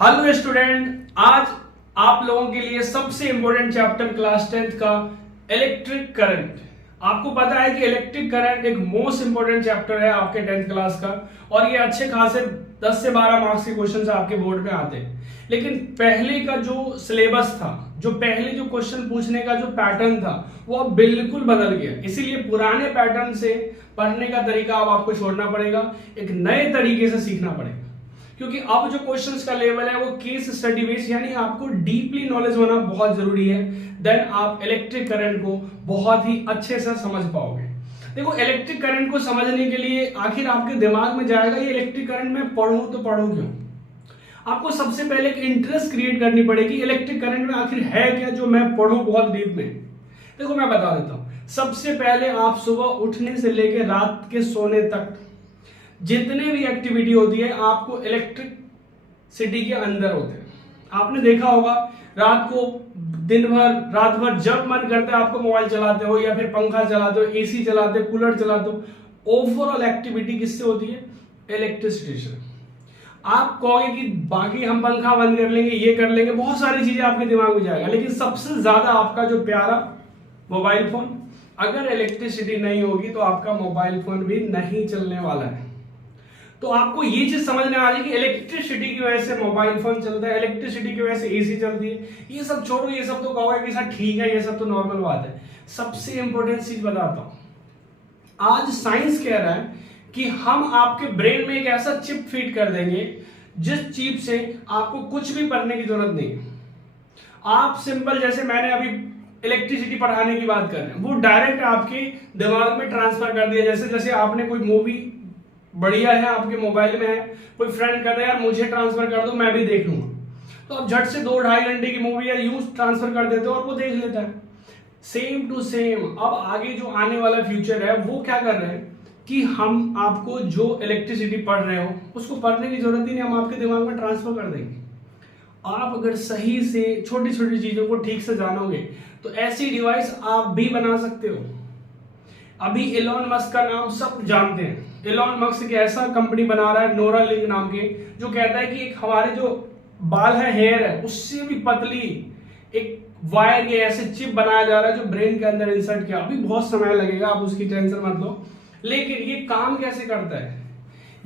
Hello student, आज आप लोगों के लिए सबसे इंपॉर्टेंट चैप्टर क्लास 10th का इलेक्ट्रिक करंट। आपको पता है कि इलेक्ट्रिक करंट एक मोस्ट इंपॉर्टेंट चैप्टर है आपके 10th क्लास का, और ये अच्छे खासे 10 से 12 मार्क्स के क्वेश्चन आपके बोर्ड में आते हैं। लेकिन पहले का जो सिलेबस था, जो पहले जो क्वेश्चन पूछने का जो पैटर्न था, वो अब बिल्कुल बदल गया। इसीलिए पुराने पैटर्न से पढ़ने का तरीका अब आपको छोड़ना पड़ेगा, एक नए तरीके से सीखना पड़ेगा। क्योंकि अब जो क्वेश्चंस का लेवल है वो केस स्टडी बेस्ड, यानी आपको डीपली नॉलेज होना बहुत जरूरी है। देन आप इलेक्ट्रिक करंट को बहुत ही अच्छे से समझ पाओगे। देखो, इलेक्ट्रिक करंट को समझने के लिए आखिर आपके दिमाग में जाएगा ये इलेक्ट्रिक करंट मैं पढ़ूं तो पढ़ूं क्यों। आपको सबसे पहले एक इंटरेस्ट क्रिएट करनी पड़ेगी इलेक्ट्रिक करंट में आखिर है क्या जो मैं पढ़ूं बहुत डीप में। देखो, मैं बता देता हूं। सबसे पहले आप सुबह उठने से लेकर रात के सोने तक जितने भी एक्टिविटी होती है आपको इलेक्ट्रिक सिटी के अंदर होते हैं। आपने देखा होगा रात भर जब मन करता है आपको मोबाइल चलाते हो, या फिर पंखा चलाते हो, एसी चलाते हो, कूलर चलाते हो। ओवरऑल एक्टिविटी किससे होती है? इलेक्ट्रिसिटी से। आप कहोगे कि बाकी हम पंखा बंद कर लेंगे, ये कर लेंगे, बहुत सारी चीजें आपके दिमाग में जाएगा, लेकिन सबसे ज्यादा आपका जो प्यारा मोबाइल फोन, अगर इलेक्ट्रिसिटी नहीं होगी तो आपका मोबाइल फोन भी नहीं चलने वाला है। तो आपको ये चीज समझने आ रही है कि इलेक्ट्रिसिटी की वजह से मोबाइल फोन चलता है, इलेक्ट्रिसिटी की वजह से एसी चलती है। ये सब छोड़ो, ये सब तो कहोगे कि सर ठीक है, ये सब तो नॉर्मल बात है। सबसे इंपॉर्टेंट चीज बताता हूं। आज साइंस कह रहा है कि हम आपके ब्रेन में एक ऐसा चिप फीड कर देंगे जिस चिप से आपको कुछ भी पढ़ने की जरूरत नहीं है। आप सिंपल, जैसे मैंने अभी इलेक्ट्रिसिटी पढ़ाने की बात कर रहे हैं, वो डायरेक्ट आपके दिमाग में ट्रांसफर कर दिया। जैसे जैसे आपने कोई मूवी बढ़िया है आपके मोबाइल में है, कोई फ्रेंड कर रहा है यार मुझे ट्रांसफर कर दो मैं भी देख लूंगा, तो आप झट से 2-2.5 घंटे की मूवी या यूज ट्रांसफर कर देते हो और वो देख लेता है। सेम टू सेम अब आगे जो आने वाला फ्यूचर है वो क्या कर रहे हैं कि हम आपको जो इलेक्ट्रिसिटी पढ़ रहे हो उसको पढ़ने की जरूरत ही नहीं, हम आपके दिमाग में ट्रांसफर कर देंगे। आप अगर सही से छोटी छोटी चीजों को ठीक से जानोगे तो ऐसी डिवाइस आप भी बना सकते हो। अभी एलोन मस्क का नाम सब जानते हैं। एलोन मस्क एक ऐसा कंपनी बना रहा है न्यूरालिंक नाम के, जो कहता है कि एक हमारे जो बाल है, हेयर है, उससे भी पतली एक वायर के ऐसे चिप बनाया जा रहा है जो ब्रेन के अंदर इंसर्ट किया। अभी बहुत समय लगेगा, आप उसकी टेंशन मत लो। लेकिन ये काम कैसे करता है?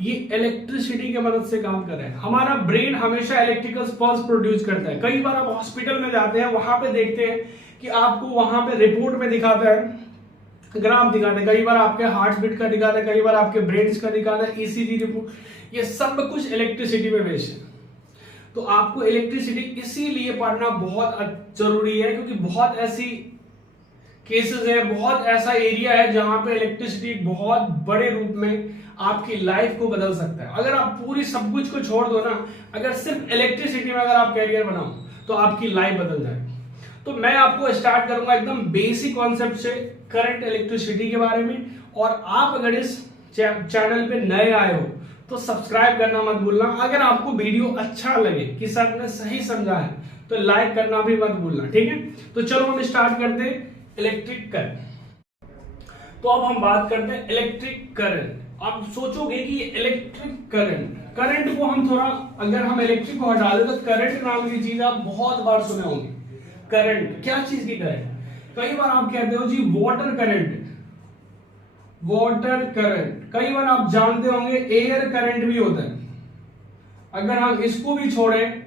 ये इलेक्ट्रिसिटी की मदद से काम कर रहा है। हमारा ब्रेन हमेशा इलेक्ट्रिकल पल्स प्रोड्यूस करता है। कई बार आप हॉस्पिटल में जाते हैं, वहां पे देखते हैं कि आपको वहां पे रिपोर्ट में दिखाता है, ग्राफ दिखाते हैं, कई बार आपके हार्ट बीट का दिखाता है, कई बार आपके ब्रेन का दिखाता है, ईसीजी रिपोर्ट, ये सब कुछ इलेक्ट्रिसिटी पे बेस्ड है। तो आपको इलेक्ट्रिसिटी इसीलिए पढ़ना बहुत जरूरी है क्योंकि बहुत ऐसी केसेस है, बहुत ऐसा एरिया है जहां पे इलेक्ट्रिसिटी बहुत बड़े रूप में आपकी लाइफ को बदल सकता है। अगर आप पूरी सब कुछ को छोड़ दो ना, अगर सिर्फ इलेक्ट्रिसिटी में अगर आप कैरियर बनाओ तो आपकी लाइफ बदल जाएगी। तो मैं आपको स्टार्ट करूंगा एकदम बेसिक कॉन्सेप्ट से करंट इलेक्ट्रिसिटी के बारे में। और आप अगर इस चैनल पे नए आए हो तो सब्सक्राइब करना मत भूलना। अगर आपको वीडियो अच्छा लगे कि सर ने सही समझा है तो लाइक करना भी मत भूलना, ठीक है। तो चलो हम स्टार्ट करते हैं इलेक्ट्रिक करंट। तो अब हम बात करते हैं इलेक्ट्रिक करंट। आप सोचोगे कि इलेक्ट्रिक करंट को हम थोड़ा, अगर हम इलेक्ट्रिक को हटा दें तो करंट नाम की चीज आप बहुत बार सुने होंगे। करंट क्या चीज की करंट? कई बार आप कहते हो जी वाटर करंट, कई बार आप जानते होंगे एयर करंट भी होता है। अगर हम इसको भी छोड़ें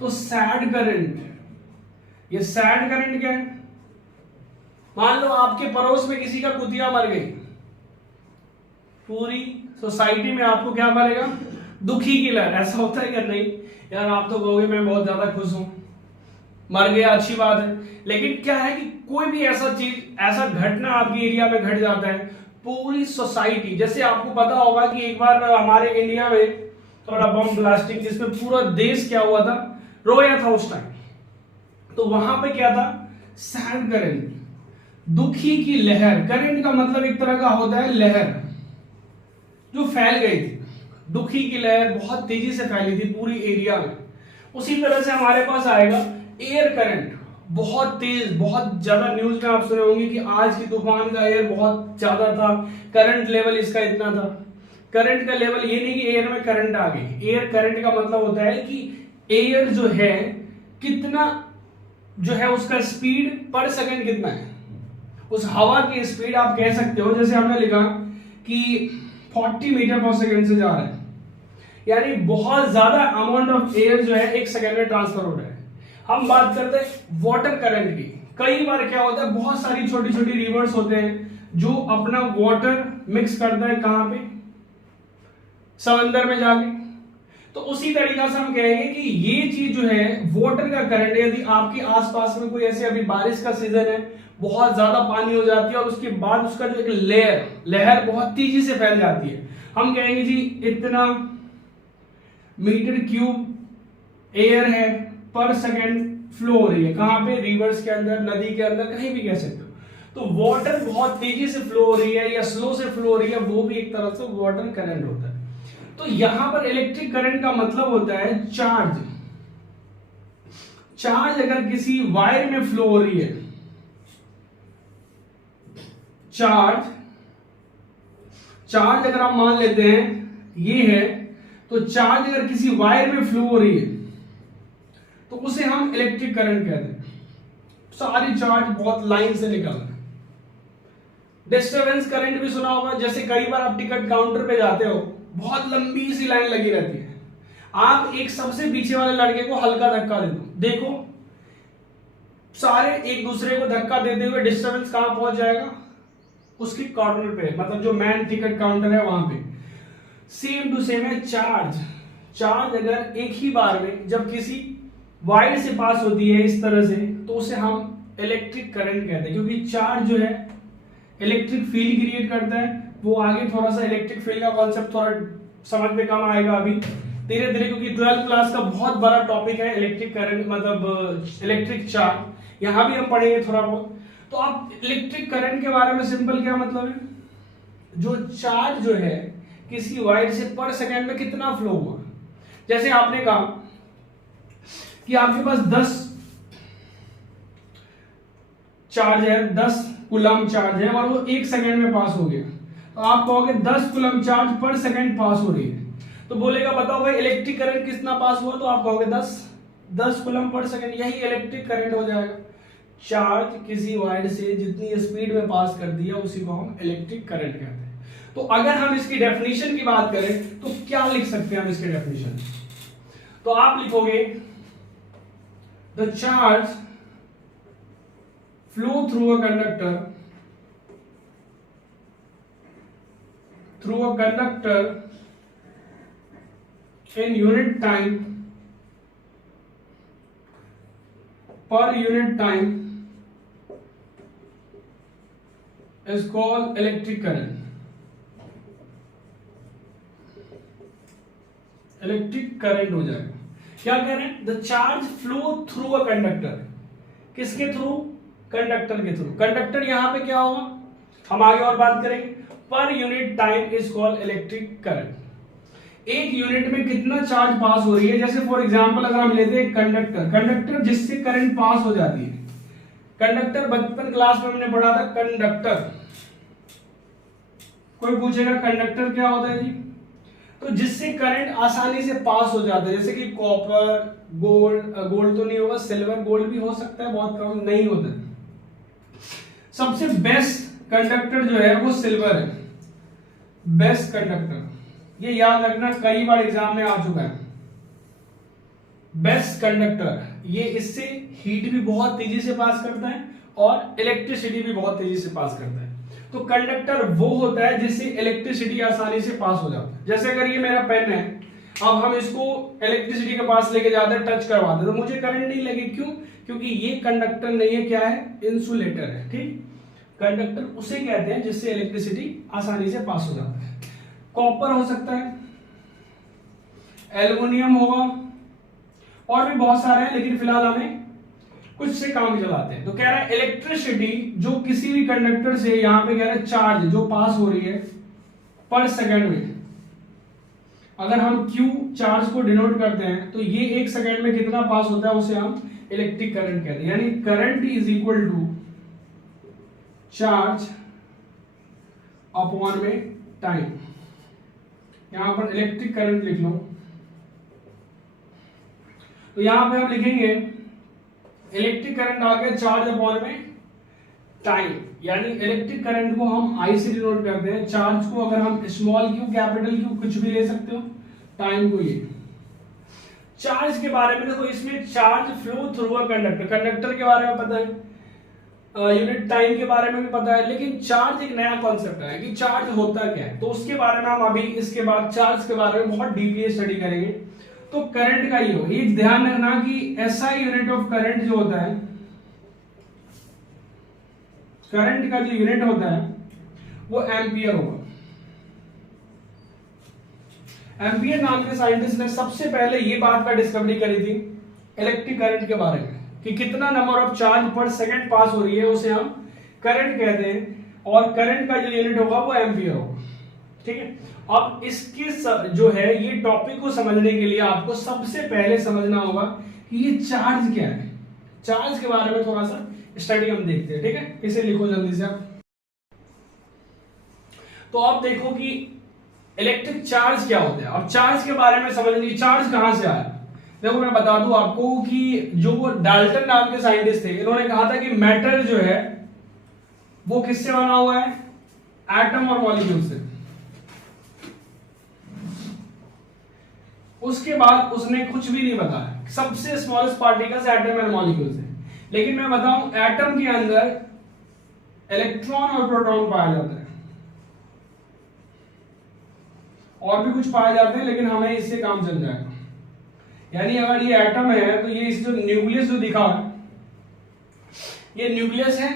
तो सैड करंट। ये सैड करंट क्या है? मान लो आपके पड़ोस में किसी का कुतिया मर गई, पूरी सोसाइटी में आपको क्या मरेगा? दुखी की लहर। ऐसा होता है क्या? नहीं यार, आप तो कहोगे मैं बहुत ज्यादा खुश हूं, मर गया, अच्छी बात है। लेकिन क्या है कि कोई भी ऐसा चीज, ऐसा घटना आपके एरिया में घट जाता है, पूरी सोसाइटी, जैसे आपको पता होगा कि एक बार हमारे इंडिया में थोड़ा बम ब्लास्टिंग जिसमें पूरा देश क्या हुआ था, रोया था उस टाइम। तो वहां पे क्या था? सैड करंट, दुखी की लहर। करंट का मतलब एक तरह का होता है लहर जो फैल गई थी। दुखी की लहर बहुत तेजी से फैली थी पूरी एरिया में। उसी तरह से हमारे पास आएगा एयर करंट, बहुत तेज, बहुत ज्यादा। न्यूज में आप सुने होंगे कि आज की तूफान का एयर बहुत ज्यादा था, करंट लेवल इसका इतना था। करंट का लेवल ये नहीं कि एयर में करंट आ गई। एयर करंट का मतलब होता है कि एयर जो है कितना जो है उसका स्पीड पर सेकंड कितना है, उस हवा की स्पीड आप कह सकते हो, जैसे हमने लिखा कि 40 मीटर पर सेकंड से जा रहा है, यानी बहुत ज्यादा अमाउंट ऑफ एयर जो है एक सेकंड में ट्रांसफर हो रहा है। हम बात करते हैं वाटर करंट की। कई बार क्या होता है, बहुत सारी छोटी छोटी रिवर्स होते हैं जो अपना वाटर मिक्स करता है कहां पे, समंदर में जाके। तो उसी तरीका से हम कहेंगे कि ये चीज जो है वाटर का करंट, यदि आपके आसपास में कोई ऐसे, अभी बारिश का सीजन है, बहुत ज्यादा पानी हो जाती है और उसके बाद उसका जो एक लहर बहुत तेजी से फैल जाती है, हम कहेंगे जी इतना मीटर क्यूब एयर है पर सेकंड फ्लो हो रही है, कहां पे, रिवर्स के अंदर, नदी के अंदर, कहीं भी कह सकते हो। तो वाटर बहुत तेजी से फ्लो हो रही है या स्लो से फ्लो हो रही है, वो भी एक तरह से वाटर करंट होता है। तो यहां पर इलेक्ट्रिक करंट का मतलब होता है चार्ज। चार्ज अगर किसी वायर में फ्लो हो रही है, चार्ज अगर आप मान लेते हैं ये है, तो चार्ज अगर किसी वायर में फ्लो हो रही है तो उसे हम इलेक्ट्रिक करंट कहते हैं। सारी चार्ज बहुत लाइन से निकल रहा है। डिस्टरबेंस करंट भी सुना होगा, जैसे कई बार आप टिकट काउंटर पे जाते हो, बहुत लंबी सी लाइन लगी रहती है, आप एक सबसे पीछे वाले लड़के को हल्का धक्का दे दो, देखो सारे एक दूसरे को धक्का देते हुए डिस्टरबेंस कहां पहुंच जाएगा, उसके कॉर्नर पे, मतलब जो मैन टिकट काउंटर है वहां पे। सेम टू सेम है चार्ज अगर एक ही बार में जब किसी वायर से पास होती है इस तरह से, तो उसे हम इलेक्ट्रिक करंट कहते हैं, क्योंकि चार्ज जो है इलेक्ट्रिक फील्ड क्रिएट करता है। वो आगे थोड़ा सा इलेक्ट्रिक फील्ड का कॉन्सेप्ट थोड़ा समझ में कम आएगा अभी धीरे धीरे, क्योंकि 12th क्लास का बहुत बड़ा टॉपिक है इलेक्ट्रिक करंट, मतलब इलेक्ट्रिक चार्ज, यहां भी हम पढ़ेंगे थोड़ा बहुत। तो आप इलेक्ट्रिक करंट के बारे में सिंपल क्या मतलब है, जो चार्ज जो है किसी वायर से पर सेकंड में कितना फ्लो हुआ। जैसे आपने कहा कि आपके पास 10 चार्ज है, 10 कूलम चार्ज है और वो 1 सेकंड में पास हो गया, तो आप कहोगे 10 कूलम चार्ज पर सेकंड पास हो रही है। तो बोलेगा बताओ भाई इलेक्ट्रिक करंट कितना पास हुआ, तो आप कहोगे 10 कूलम पर सेकंड, यही इलेक्ट्रिक करंट हो जाएगा। चार्ज किसी वायर से जितनी स्पीड में पास कर दिया उसी को हम इलेक्ट्रिक करंट कहते हैं। तो अगर हम इसकी डेफिनेशन की बात करें तो क्या लिख सकते हैं हम इसके डेफिनेशन, तो आप लिखोगे the charge flow through a conductor in unit time per unit time is called electric current. Electric current हो जाएगा। क्या कह रहे हैं, the charge flow through a conductor, किसके थ्रू, कंडक्टर के थ्रू। कंडक्टर यहां पे क्या होगा, हम आगे और बात करेंगे। Per unit time is called electric current. एक यूनिट में कितना चार्ज पास हो रही है, जैसे फॉर एग्जांपल अगर हम लेते हैं कंडक्टर जिससे करंट पास हो जाती है। कंडक्टर बचपन क्लास में हमने पढ़ा था, कंडक्टर। कोई पूछेगा कंडक्टर क्या होता है जी, तो जिससे करंट आसानी से पास हो जाता है, जैसे कि कॉपर, गोल्ड तो नहीं होगा, सिल्वर, गोल्ड भी हो सकता है, बहुत कम, नहीं होता। सबसे बेस्ट कंडक्टर जो है वो सिल्वर है, बेस्ट कंडक्टर, ये याद रखना, कई बार एग्जाम में आ चुका है। बेस्ट कंडक्टर, ये इससे हीट भी बहुत तेजी से पास करता है और इलेक्ट्रिसिटी भी बहुत तेजी से पास करता है। तो कंडक्टर वो होता है जिससे इलेक्ट्रिसिटी आसानी से पास हो जाती है। जैसे अगर ये मेरा पेन है, अब हम इसको इलेक्ट्रिसिटी के पास लेके जाते हैं, टच करवाते हैं, तो मुझे करंट नहीं लगे, क्यों, क्योंकि ये कंडक्टर नहीं है, क्या है, इंसुलेटर है। ठीक, कंडक्टर उसे कहते हैं जिससे इलेक्ट्रिसिटी आसानी से पास हो जाता है। कॉपर हो सकता है, एल्युमिनियम होगा, और भी बहुत सारे हैं, लेकिन फिलहाल हमें कुछ से काम चलाते हैं। तो कह रहा है इलेक्ट्रिसिटी जो किसी भी कंडक्टर से, यहां पे कह रहा है चार्ज जो पास हो रही है पर सेकंड में, अगर हम Q चार्ज को डिनोट करते हैं तो ये 1 सेकंड में कितना पास होता है उसे हम इलेक्ट्रिक करंट कहते हैं। यानी current is equal to charge upon में टाइम। यहां पर इलेक्ट्रिक करंट लिख लो। तो यहाँ पे हम लिखेंगे इलेक्ट्रिक करंट आ गया चार्ज अपॉन में टाइम, यानी इलेक्ट्रिक करंट को हम आई से डिनोट करते हैं, चार्ज को अगर हम स्मॉल क्यू कैपिटल क्यू कुछ भी ले सकते हो, टाइम को ये। चार्ज के बारे में देखो, इसमें charge flow through a conductor, conductor के बारे में पता है, यूनिट टाइम के बारे में भी पता है, लेकिन चार्ज एक नया कॉन्सेप्ट है कि चार्ज होता क्या है, तो उसके बारे में हम अभी इसके बाद चार्ज के बारे में बहुत डीपली स्टडी करेंगे। तो करंट का ये हो, ये ध्यान रखना कि एसआई यूनिट ऑफ करंट जो होता है, करंट का जो यूनिट होता है वो एम्पियर होगा। एम्पियर नाम के साइंटिस्ट ने सबसे पहले ये बात का डिस्कवरी करी थी इलेक्ट्रिक करंट के बारे में कि कितना नंबर ऑफ चार्ज पर सेकंड पास हो रही है, उसे हम करंट कहते हैं, और करंट का जो यूनिट होगा वो एम्पियर होगा। ठीक है, अब इसके जो है ये टॉपिक को समझने के लिए आपको सबसे पहले समझना होगा कि ये चार्ज क्या है। चार्ज के बारे में थोड़ा सा स्टडी हम देखते हैं। ठीक है, इसे लिखो जल्दी से आप। तो आप देखो कि इलेक्ट्रिक चार्ज क्या होता है। अब चार्ज के बारे में समझने, चार्ज कहां से आया, देखो मैं बता दूं आपको कि जो डाल्टन नाम के साइंटिस्ट थे, इन्होंने कहा था कि मैटर जो है वो किससे बना हुआ है, एटम और मॉलिक्यूल से। उसके बाद उसने कुछ भी नहीं बताया, सबसे smallest particles atom and molecule से। लेकिन मैं बताऊं, एटम के अंदर इलेक्ट्रॉन और प्रोटॉन पाया जाता है, और भी कुछ पाए जाते हैं, लेकिन हमें इससे काम चल जाएगा। यानी अगर ये एटम है तो ये इस जो न्यूक्लियस जो दिखा है, ये न्यूक्लियस है,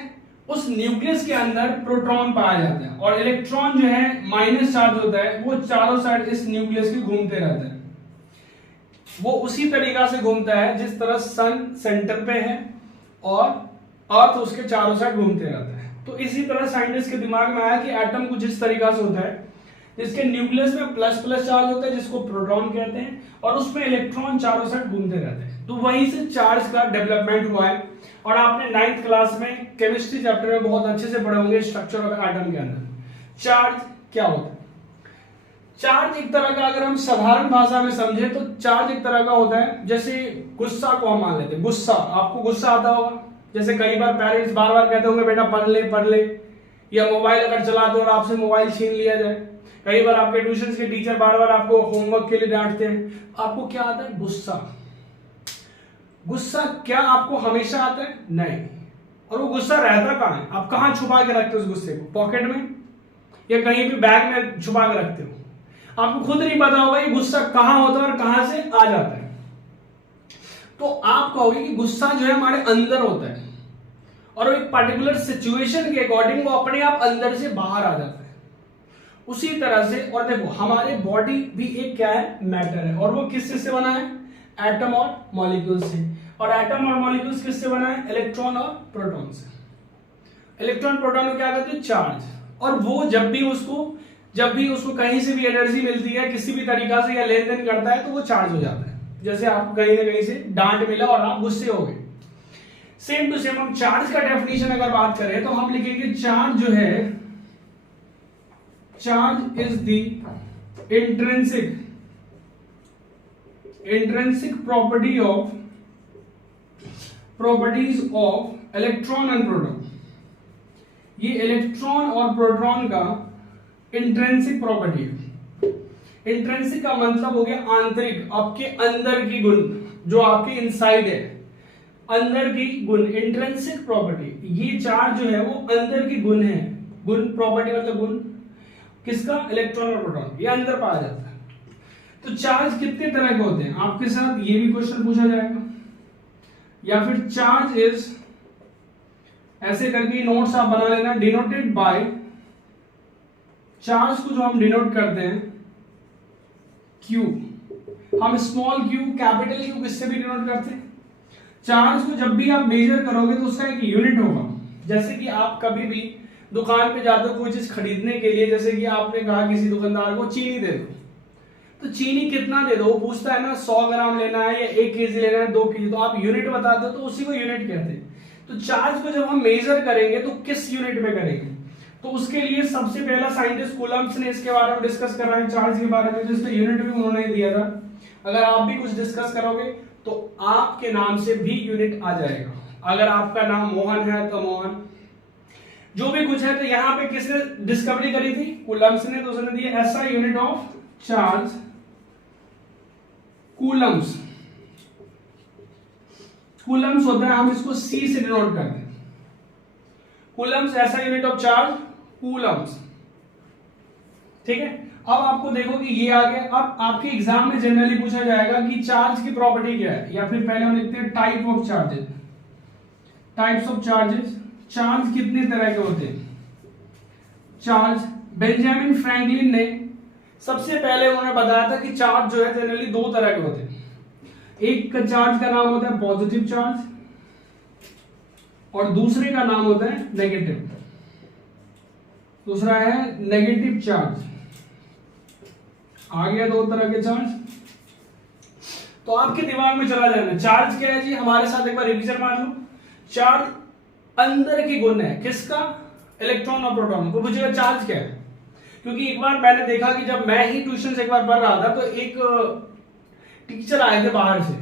उस न्यूक्लियस के अंदर प्रोटॉन पाया जाता है, और इलेक्ट्रॉन जो है माइनस चार्ज होता है, वो चारों साइड इस न्यूक्लियस के घूमते रहता है। वो उसी तरीका से घूमता है जिस तरह सन सेंटर पे है और अर्थ उसके चारों साइड घूमते रहता है। तो इसी तरह साइंटिस्ट के दिमाग में आया कि एटम कुछ इस तरीका से होता है, जिसके न्यूक्लियस में प्लस प्लस चार्ज होता है, जिसको प्रोटॉन कहते हैं, और उसमें इलेक्ट्रॉन चारों साइड घूमते रहते हैं। तो वहीं से चार्ज का डेवलपमेंट हुआ है, और आपने 9th क्लास में केमिस्ट्री चैप्टर में बहुत अच्छे से पढ़े होंगे स्ट्रक्चर ऑफ एटम के अंदर चार्ज क्या होता है। चार्ज एक तरह का, अगर हम साधारण भाषा में समझे तो चार्ज एक तरह का होता है, जैसे गुस्सा को हम मान लेते हैं। गुस्सा, आपको गुस्सा आता होगा, जैसे कई बार पेरेंट्स बार बार कहते होंगे बेटा पढ़ ले, या मोबाइल अगर चलाते हो और आपसे मोबाइल छीन लिया जाए। कई बार आपके ट्यूशन के टीचर बार बार आपको होमवर्क के लिए डांटते हैं। आपको क्या आता है, गुस्सा। गुस्सा क्या आपको हमेशा आता है? नहीं। और वो गुस्सा रहता कहाँ है, आप कहाँ छुपा के रखते हो उस गुस्से को, पॉकेट में या कहीं भी बैग में छुपा के रखते हो? आपको खुद नहीं पता होगा ये गुस्सा कहां होता है और कहां से आ जाता है। तो आप कहोगे कि गुस्सा जो है हमारे अंदर होता है, और एक पर्टिकुलर सिचुएशन के अकॉर्डिंग वो अपने आप अंदर से बाहर आ जाता है। उसी तरह से, और देखो हमारे बॉडी भी एक क्या है, मैटर है, और वो किससे से बना है, एटम और मॉलिक्यूल से। और एटम और मॉलिक्यूल्स किससे बना है, इलेक्ट्रॉन और प्रोटॉन से। इलेक्ट्रॉन प्रोटॉन को क्या कहते हैं, चार्ज। और वो जब भी उसको कहीं से भी एनर्जी मिलती है किसी भी तरीका से या लेन देन करता है तो वो चार्ज हो जाता है। जैसे आपको कहीं ना कहीं से डांट मिला और आप गुस्से हो गए, सेम टू सेम हम चार्ज का डेफिनेशन अगर बात करें तो हम लिखेंगे चार्ज जो है, charge is the intrinsic properties of electron and proton. ये इलेक्ट्रॉन और प्रोटॉन का इंट्रिंसिक प्रॉपर्टी है। इंट्रिंसिक का मतलब हो गया आंतरिक, आपके अंदर की गुण, जो आपके इनसाइड है, अंदर की गुण, इंट्रिंसिक प्रॉपर्टी। ये चार्ज जो है वो अंदर की गुण है। गुण, प्रॉपर्टी मतलब गुण किसका, इलेक्ट्रॉन और प्रोटॉन, ये अंदर पाया जाता है। तो चार्ज कितने तरह के होते हैं, आपके साथ ये भी क्वेश्चन पूछा जाएगा, या फिर चार्ज इज, ऐसे करके नोट्स आप बना लेना, डिनोटेड बाय, चार्ज को जो हम डिनोट करते हैं क्यू, हम स्मॉल क्यू कैपिटल क्यू किससे भी डिनोट करते हैं। चार्ज को जब भी आप मेजर करोगे तो उसका एक यूनिट होगा। जैसे कि आप कभी भी दुकान पे जाते हो कोई चीज खरीदने के लिए, जैसे कि आपने कहा किसी दुकानदार को चीनी दे दो, तो चीनी कितना दे दो, वो पूछता है ना 100 ग्राम लेना है या 1 केजी लेना है, 2 केजी, तो आप यूनिट बताते हो तो उसी को यूनिट कहते हैं। तो चार्ज को जब हम मेजर करेंगे तो किस यूनिट में करेंगे, तो उसके लिए सबसे पहला साइंटिस्ट कूलम्ब्स ने इसके बारे में डिस्कस कर रहा है, चार्ज के बारे में, जिसका यूनिट भी उन्होंने दिया था, अगर आप भी कुछ डिस्कस करोगे तो आपके नाम से भी यूनिट आ जाएगा। अगर आपका नाम मोहन है तो मोहन, जो भी कुछ है। तो यहां पे किसने डिस्कवरी करी थी? कूलम्स ने। तो उसने दिया ऐसा unit of charge Coulomb's. Coulomb's होता है, हम इसको सी से डिनोट करते हैं। कूलम्स ऐसा यूनिट ऑफ चार्ज कूलम्स, ठीक है। अब आपको देखो कि ये आ गया। अब आपके एग्जाम में जनरली पूछा जाएगा कि चार्ज की प्रॉपर्टी क्या है, या फिर पहले हम लिखते हैं type of charges. Types of charges, charge कितने तरह के होते हैं? चार्ज, बेंजामिन फ्रैंकलिन ने सबसे पहले उन्होंने बताया था कि चार्ज जो है जनरली दो तरह के होते हैं। एक का चार्ज का नाम होता है पॉजिटिव चार्ज और दूसरे का नाम होता है नेगेटिव। दूसरा है नेगेटिव चार्ज। आ गया दो तरह के चार्ज। तो आपके दिमाग में चला जाना चार्ज क्या है जी, हमारे साथ एक बार रिवीजन मार लो। चार्ज अंदर की गुण है किसका? इलेक्ट्रॉन और प्रोटॉन को। पूछेगा चार्ज क्या है, क्योंकि एक बार मैंने देखा कि जब मैं ही ट्यूशन से एक बार पढ़ रहा था तो एक टीचर आए थे बाहर से,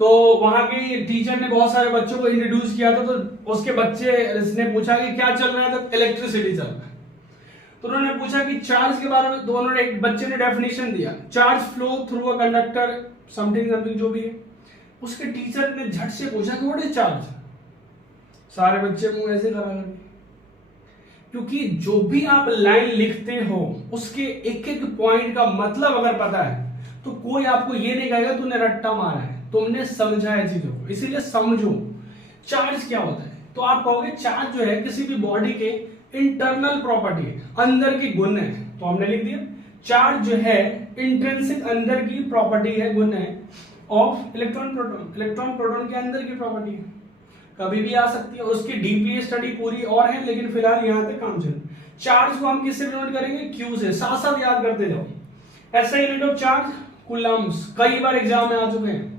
तो वहां के टीचर ने बहुत सारे बच्चों को इंट्रोड्यूस किया था। तो उसके बच्चे ने पूछा कि क्या चल रहा है, तो इलेक्ट्रिसिटी चल रहा है। तो उन्होंने पूछा कि चार्ज के बारे में, दोनों ने, एक बच्चे ने डेफिनेशन दिया, charge flow through a conductor something something जो भी है। उसके टीचर ने झट से पूछा कि व्हाट इज चार्ज। सारे बच्चे मुंह ऐसे करा करके, क्योंकि जो भी आप लाइन लिखते हो उसके एक एक पॉइंट का मतलब अगर पता है तो कोई आपको ये नहीं कहेगा तूने रट्टा मारा है, तुमने समझा है चीजों को। इसीलिए समझो चार्ज क्या होता है। तो आप कहोगे चार्ज जो है किसी भी बॉडी के इंटरनल प्रॉपर्टी है, अंदर की गुण है। तो हमने लिख दिया चार्ज जो है इंट्रिंसिक अंदर की प्रॉपर्टी है, गुण है of electron proton. Electron proton के अंदर की प्रॉपर्टी है, कभी भी आ सकती है। उसकी डीपली स्टडी पूरी और है, लेकिन फिलहाल यहां तक काम चल। चार्ज को हम किससे डिनोट करेंगे? क्यू से। साथ साथ याद करते जाओ। ऐसा यूनिट ऑफ चार्ज कूलम्स, कई बार एग्जाम में आ चुके हैं।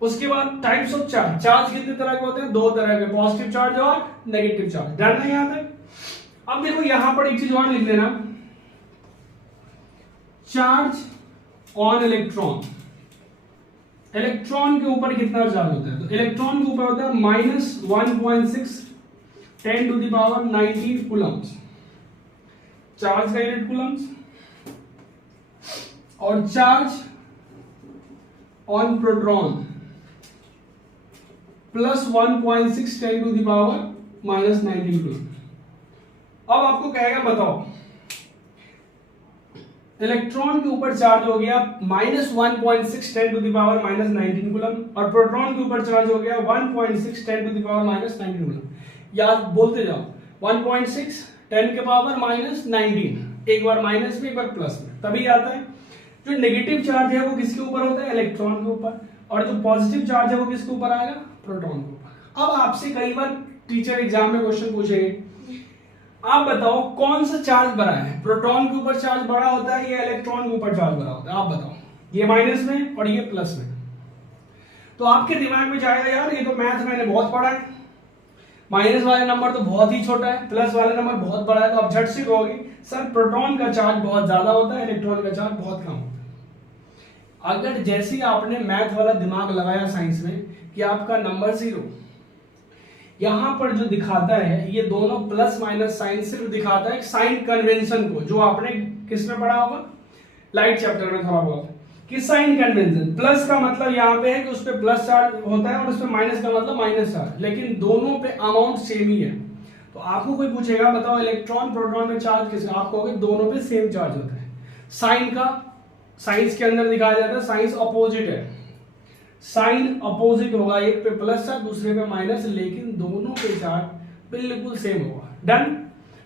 उसके बाद टाइप्स ऑफ चार्ज, चार्ज कितने तरह के होते हैं? दो तरह के, पॉजिटिव चार्ज और नेगेटिव चार्ज। डन है यहां तक? अब देखो यहां पर एक चीज और लिख लेना, चार्ज ऑन इलेक्ट्रॉन। इलेक्ट्रॉन के ऊपर कितना चार्ज होता है? तो इलेक्ट्रॉन के ऊपर होता है -1.6 10⁻19 कूलम्स। चार्ज का यूनिट कूलम्स। और चार्ज ऑन प्रोटॉन +1.6 10⁻19 कूलम। अब आपको कहेगा बताओ, इलेक्ट्रॉन के ऊपर चार्ज हो गया -1.6 10⁻19 कूलम और प्रोटॉन के ऊपर चार्ज हो गया 1.6 10⁻19 कूलम। याद बोलते जाओ, 1.6 10 के पावर -19, एक बार माइनस में एक बार प्लस में, तभी आता है। जो नेगेटिव चार्ज है वो किसके ऊपर होता है? इलेक्ट्रॉन के ऊपर। और जो पॉजिटिव चार्ज है वो किसके ऊपर आएगा? प्रोटॉन के ऊपर। अब आपसे कई बार टीचर एग्जाम में क्वेश्चन पूछेंगे, आप बताओ कौन सा चार्ज बड़ा है? प्रोटॉन के ऊपर चार्ज बड़ा होता है या इलेक्ट्रॉन के ऊपर चार्ज बड़ा होता है? आप बताओ। ये माइनस में और ये प्लस में। तो आपके दिमाग में जाएगा यार ये तो मैथ मैंने बहुत पढ़ा है, माइनस वाले नंबर तो बहुत ही छोटा है, प्लस वाले नंबर बहुत बड़ा है। तो आप झट से कहोगे सर प्रोटॉन का चार्ज बहुत ज्यादा होता है, इलेक्ट्रॉन का चार्ज बहुत कम होता है। अगर जैसे ही आपने मैथ वाला दिमाग लगाया साइंस में कि आपका नंबर 0, यहां पर जो दिखाता है ये दोनों प्लस माइनस साइन सिर्फ दिखाता है एक साइन कन्वेंशन को, जो आपने किस में पढ़ा होगा? लाइट चैप्टर में थोड़ा बहुत, कि साइन कन्वेंशन। प्लस का मतलब यहाँ पे है कि उस पे प्लस चार्ज होता है और उस पे माइनस का मतलब माइनस चार्ज, लेकिन दोनों पे अमाउंट सेम ही है। तो आपको कोई पूछेगा बताओ इलेक्ट्रॉन प्रोटॉन में चार्ज किस, आप कहोगे दोनों पे सेम चार्ज होता है। साइन का साइंस के अंदर दिखाया जाता है, साइंस अपोजिट है, साइन अपोजिट होगा, एक पे प्लस चार्ज दूसरे पे माइनस, लेकिन दोनों पे चार्ज बिल्कुल सेम होगा। डन।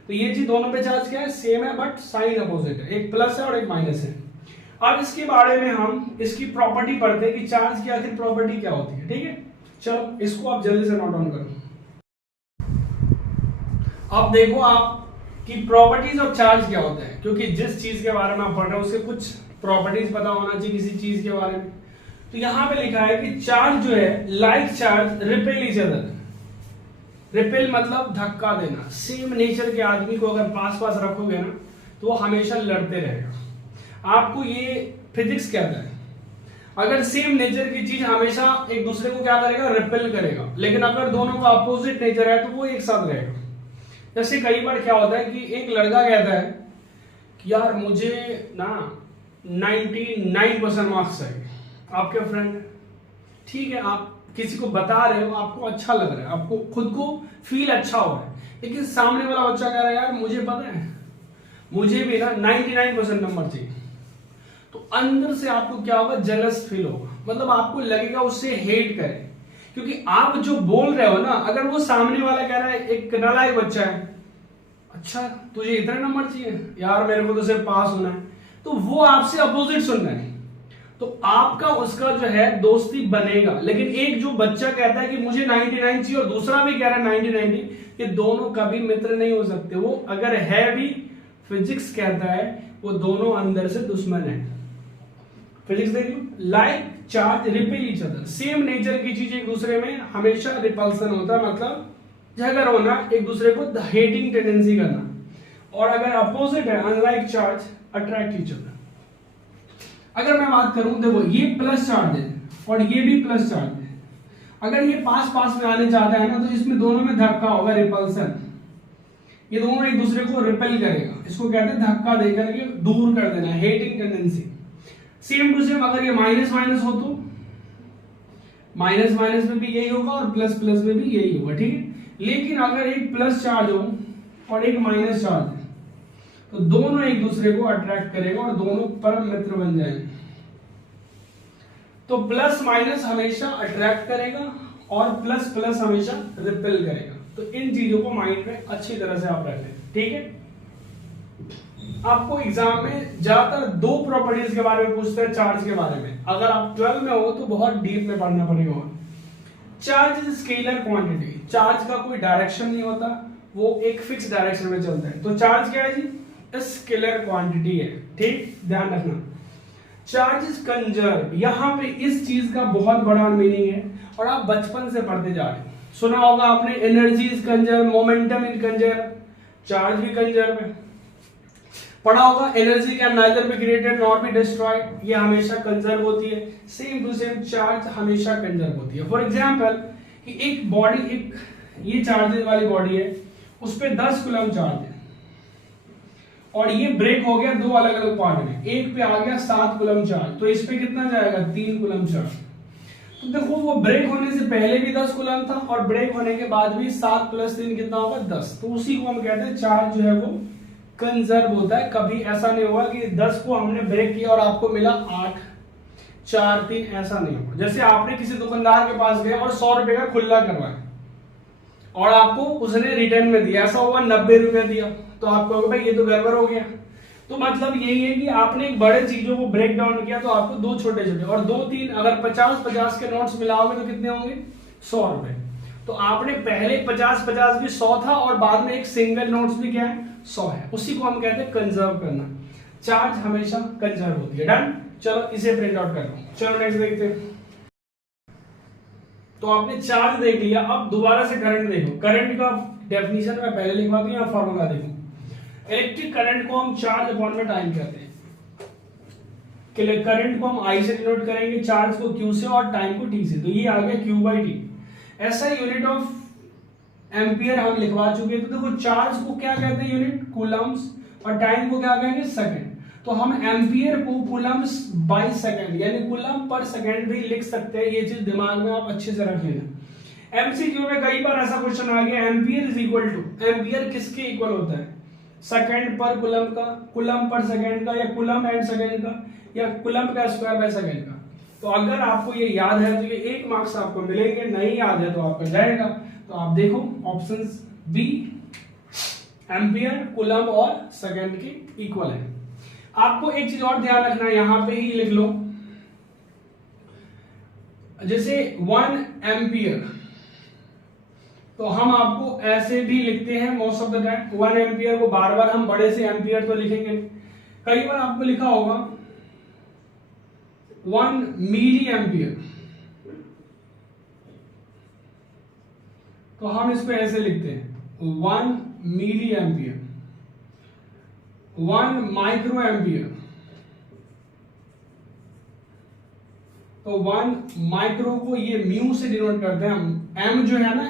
तो ये चीज दोनों पे चार्ज क्या है? सेम है, बट साइन अपोजिट है, एक प्लस है और एक माइनस है। अब इसके बारे में हम इसकी प्रॉपर्टी पढ़ते हैं कि चार्ज की आखिर प्रॉपर्टी क्या होती है। ठीक है, चलो इसको आप जल्दी से नोट डाउन करो। अब देखो आप कि प्रॉपर्टीज ऑफ चार्ज क्या होता है, क्योंकि जिस चीज के बारे में आप पढ़ रहे हो उसके कुछ प्रॉपर्टीज पता होना चाहिए किसी चीज के बारे में। तो यहां पे लिखा है कि चार्ज जो है like charge repel each other. Repel मतलब धक्का देना। सेम नेचर के आदमी को अगर पास पास रखोगे ना तो वो हमेशा लड़ते रहेगा। आपको ये फिजिक्स कहता है अगर सेम नेचर की चीज हमेशा एक दूसरे को क्या करेगा, रिपेल करेगा, लेकिन अगर दोनों का अपोजिट नेचर है तो वो एक साथ रहेगा। जैसे कई बार क्या होता है कि एक लड़का कहता है कि यार मुझे ना 99% मार्क्स चाहिए, आपके फ्रेंड, ठीक है, आप किसी को बता रहे हो, आपको अच्छा लग रहा है, आपको खुद को फील अच्छा हो रहा है, लेकिन सामने वाला बच्चा कह रहा है यार मुझे पता है, मुझे भी ना 99% नंबर चाहिए, तो अंदर से आपको क्या होगा, जेलस फील होगा, मतलब आपको लगेगा उससे हेट करे, क्योंकि आप जो बोल रहे हो ना, अगर वो सामने वाला कह रहा है, एक नालायक बच्चा है, अच्छा तुझे इतने नंबर चाहिए यार, मेरे को तो सिर्फ पास होना है, तो वो आपसे अपोजिट सुन रहा है, तो आपका उसका जो है दोस्ती बनेगा। लेकिन एक जो बच्चा कहता है कि मुझे 99 चाहिए और दूसरा भी कह रहा है 90, ये दोनों कभी मित्र नहीं हो सकते, वो अगर है भी, फिजिक्स कहता है वो दोनों अंदर से दुश्मन है। फिजिक्स देख लो, like charge repel each other, same nature की चीज एक दूसरे में हमेशा रिपल्सन होता है, मतलब झगड़ होना, एक दूसरे को हेटिंग टेंडेंसी करना, और अगर अपोजिट है, unlike charge attract each other. अगर मैं बात करूं, देखो ये प्लस चार्ज है और ये भी प्लस चार्ज है, अगर ये पास पास में आने चाहता है ना, तो इसमें दोनों में धक्का होगा, रिपल्सन, ये दोनों एक दूसरे को रिपेल करेगा, इसको कहते हैं धक्का देकर के दूर कर देना, hating tendency. Same to same अगर ये माइनस माइनस हो तो माइनस माइनस में भी यही होगा और प्लस प्लस में भी यही होगा, ठीक है। लेकिन अगर एक प्लस चार्ज हो और एक माइनस चार्ज है, तो दोनों एक दूसरे को अट्रैक्ट करेगा और दोनों परम मित्र बन जाएंगे। तो प्लस माइनस हमेशा अट्रैक्ट करेगा और प्लस प्लस हमेशा रिपेल करेगा। तो इन चीजों को माइंड में अच्छी तरह से आप रख लें, ठीक है। आपको एग्जाम में ज्यादातर दो प्रॉपर्टीज के बारे में पूछते हैं चार्ज के बारे में। अगर आप 12 में हो तो बहुत डीप में पढ़ना पड़ेगा। Charge is scalar quantity, charge का कोई डायरेक्शन नहीं होता, वो एक फिक्स डायरेक्शन में चलता है। तो चार्ज क्या है जी, स्केलर क्वांटिटी है, ठीक, ध्यान रखना। चार्ज इज कंजर्व, यहां पे इस चीज का बहुत बड़ा मीनिंग है और आप बचपन से पढ़ते जा रहे हो। सुना होगा आपने, energy is conserve, momentum is conserve, charge भी कंजर्व है। पढ़ा होगा energy can neither be created not be destroyed, ये हमेशा कंजर्व होती है। सेम टू सेम चार्ज हमेशा कंजर्व होती है। फॉर एग्जांपल कि एक बॉडी, एक ये चार्जेस वाली बॉडी है, उस पे 10 कूलम चार्ज है और ये ब्रेक हो गया दो अलग अलग पार्ट में, एक पे आ गया 7 कूलम चार्ज, तो इस पे कितना जाएगा, 3 कूलम चार्ज। तो देखो वो ब्रेक होने से पहले भी 10 कूलम था और ब्रेक होने के बाद भी 7 + 3 कितना होगा, 10। तो उसी को हम कहते हैं चार्ज जो है वो कंजर्व होता है। कभी ऐसा नहीं होगा कि 10 को हमने ब्रेक किया और आपको मिला 8, 4, 3, ऐसा नहीं होगा। जैसे आपने किसी दुकानदार के पास गए और 100 रुपए का खुल्ला करवाया और आपको उसने रिटर्न में दिया, ऐसा होगा 90 रुपए दिया, तो आप कहोगे भाई ये तो गड़बड़ हो गया। तो मतलब यही है कि आपने एक बड़े चीजों को ब्रेक डाउन किया तो आपको दो छोटे छोटे और 2-3, अगर 50-50 के नोट्स मिलाओगे तो कितने होंगे, 100 रुपए। तो आपने पहले 50-50 भी 100 था और बाद में एक सिंगल नोट्स भी क्या है, 100 है। उसी को हम कहते हैं कंजर्व करना। चार्ज हमेशा कंजर्व होती है। डन, चलो इसे प्रिंट आउट कर लो। चलो नेक्स्ट देखते हैं। तो आपने चार्ज देख लिया, अब दोबारा से करंट देखो। करंट का डेफिनेशन मैं पहले लिखवा दूं या फॉर्मूला देखो। इलेक्ट्रिक करंट को हम चार्ज अपॉन में टाइम कहते हैं। करंट को हम आई से डिनोट करेंगे, चार्ज को क्यू से और टाइम को टी से। तो ये आ गया Q/T। ऐसा यूनिट ऑफ एम्पियर हम लिखवा चुके हैं। तो देखो चार्ज को क्या कहते हैं, यूनिट कूलम्स, और टाइम को क्या कहेंगे, सेकंड। तो हम एम्पियर को कूलम्स बाय सेकंड यानी कूलम पर सेकंड भी लिख सकते हैं। ये चीज दिमाग में आप अच्छे से रख लेना। एमसीक्यू में कई बार ऐसा क्वेश्चन आ गया, ampere is equal to, ampere किसके इक्वल होता है, सेकंड पर कूलम का, कूलम पर सेकंड का, या कूलम एंड सेकंड का, या कूलम का स्क्वायर बाय सेकंड का। तो अगर आपको ये याद है तो ये 1 मार्क्स आपको मिलेंगे, नहीं याद है तो आपका जाएगा। तो आप देखो ऑप्शंस बी, एम्पियर, कूलम और सेकंड के इक्वल है। आपको एक चीज और ध्यान रखना है, यहां पे ही लिख लो, जैसे 1 एम्पियर तो हम आपको ऐसे भी लिखते हैं most of the time. 1 ampere को बार बार हम बड़े से एम्पियर तो लिखेंगे। कई बार आपको लिखा होगा 1 मिली एम्पियर, तो हम इसको ऐसे लिखते हैं 1 मिली एम्पियर। 1 माइक्रो एम्पियर, तो 1 माइक्रो को ये म्यू से डिनोट करते हैं हम। एम जो है ना,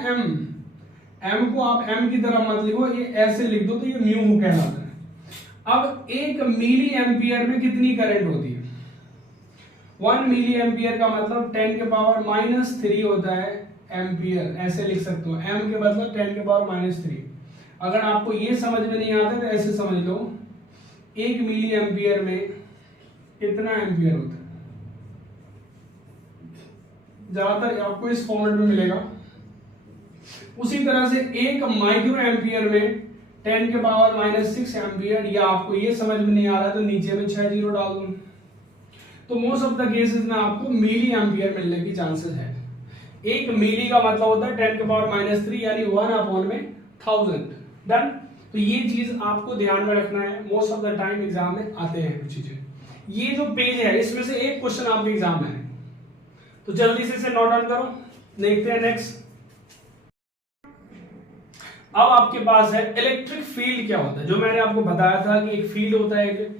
एम को आप एम की तरह मत लिखो, ये ऐसे लिख दो तो ये म्यू कहलाता है। अब 1 मिली एम्पियर में कितनी करंट होती है? 1 मिली एम्पियर का मतलब 10 के पावर -3 होता है एम्पियर, ऐसे लिख सकते हो। एम के मतलब 10 के पावर -3। अगर आपको ये समझ में नहीं आता तो ऐसे समझ लो, 1 मिली एम्पियर में कितना एम्पियर होता है? ज्यादातर आपको इस फॉर्मेट में मिलेगा। उसी तरह से 1 माइक्रो एम्पियर में 10 के पावर -6 एम्पियर, या आपको ये समझ में नहीं आ रहा तो नीचे में 6 जीरो डाल दूं। तो मोस्ट ऑफ द केसेस में आपको मिली एम्पियर मिलने की चांसेस है। 1 मिली का मतलब होता है 10 के पावर -3 यानी 1/1000। डन। तो ये चीज आपको ध्यान में रखना है, most of the time exam में आते हैं कुछ चीजें। ये जो पेज है इसमें से एक क्वेश्चन आपके एग्जाम में है, तो जल्दी से इसे नोट डाउन करो। देखते हैं नेक्स्ट। अब आपके पास है इलेक्ट्रिक फील्ड क्या होता है। जो मैंने आपको बताया था कि एक फील्ड होता है एक,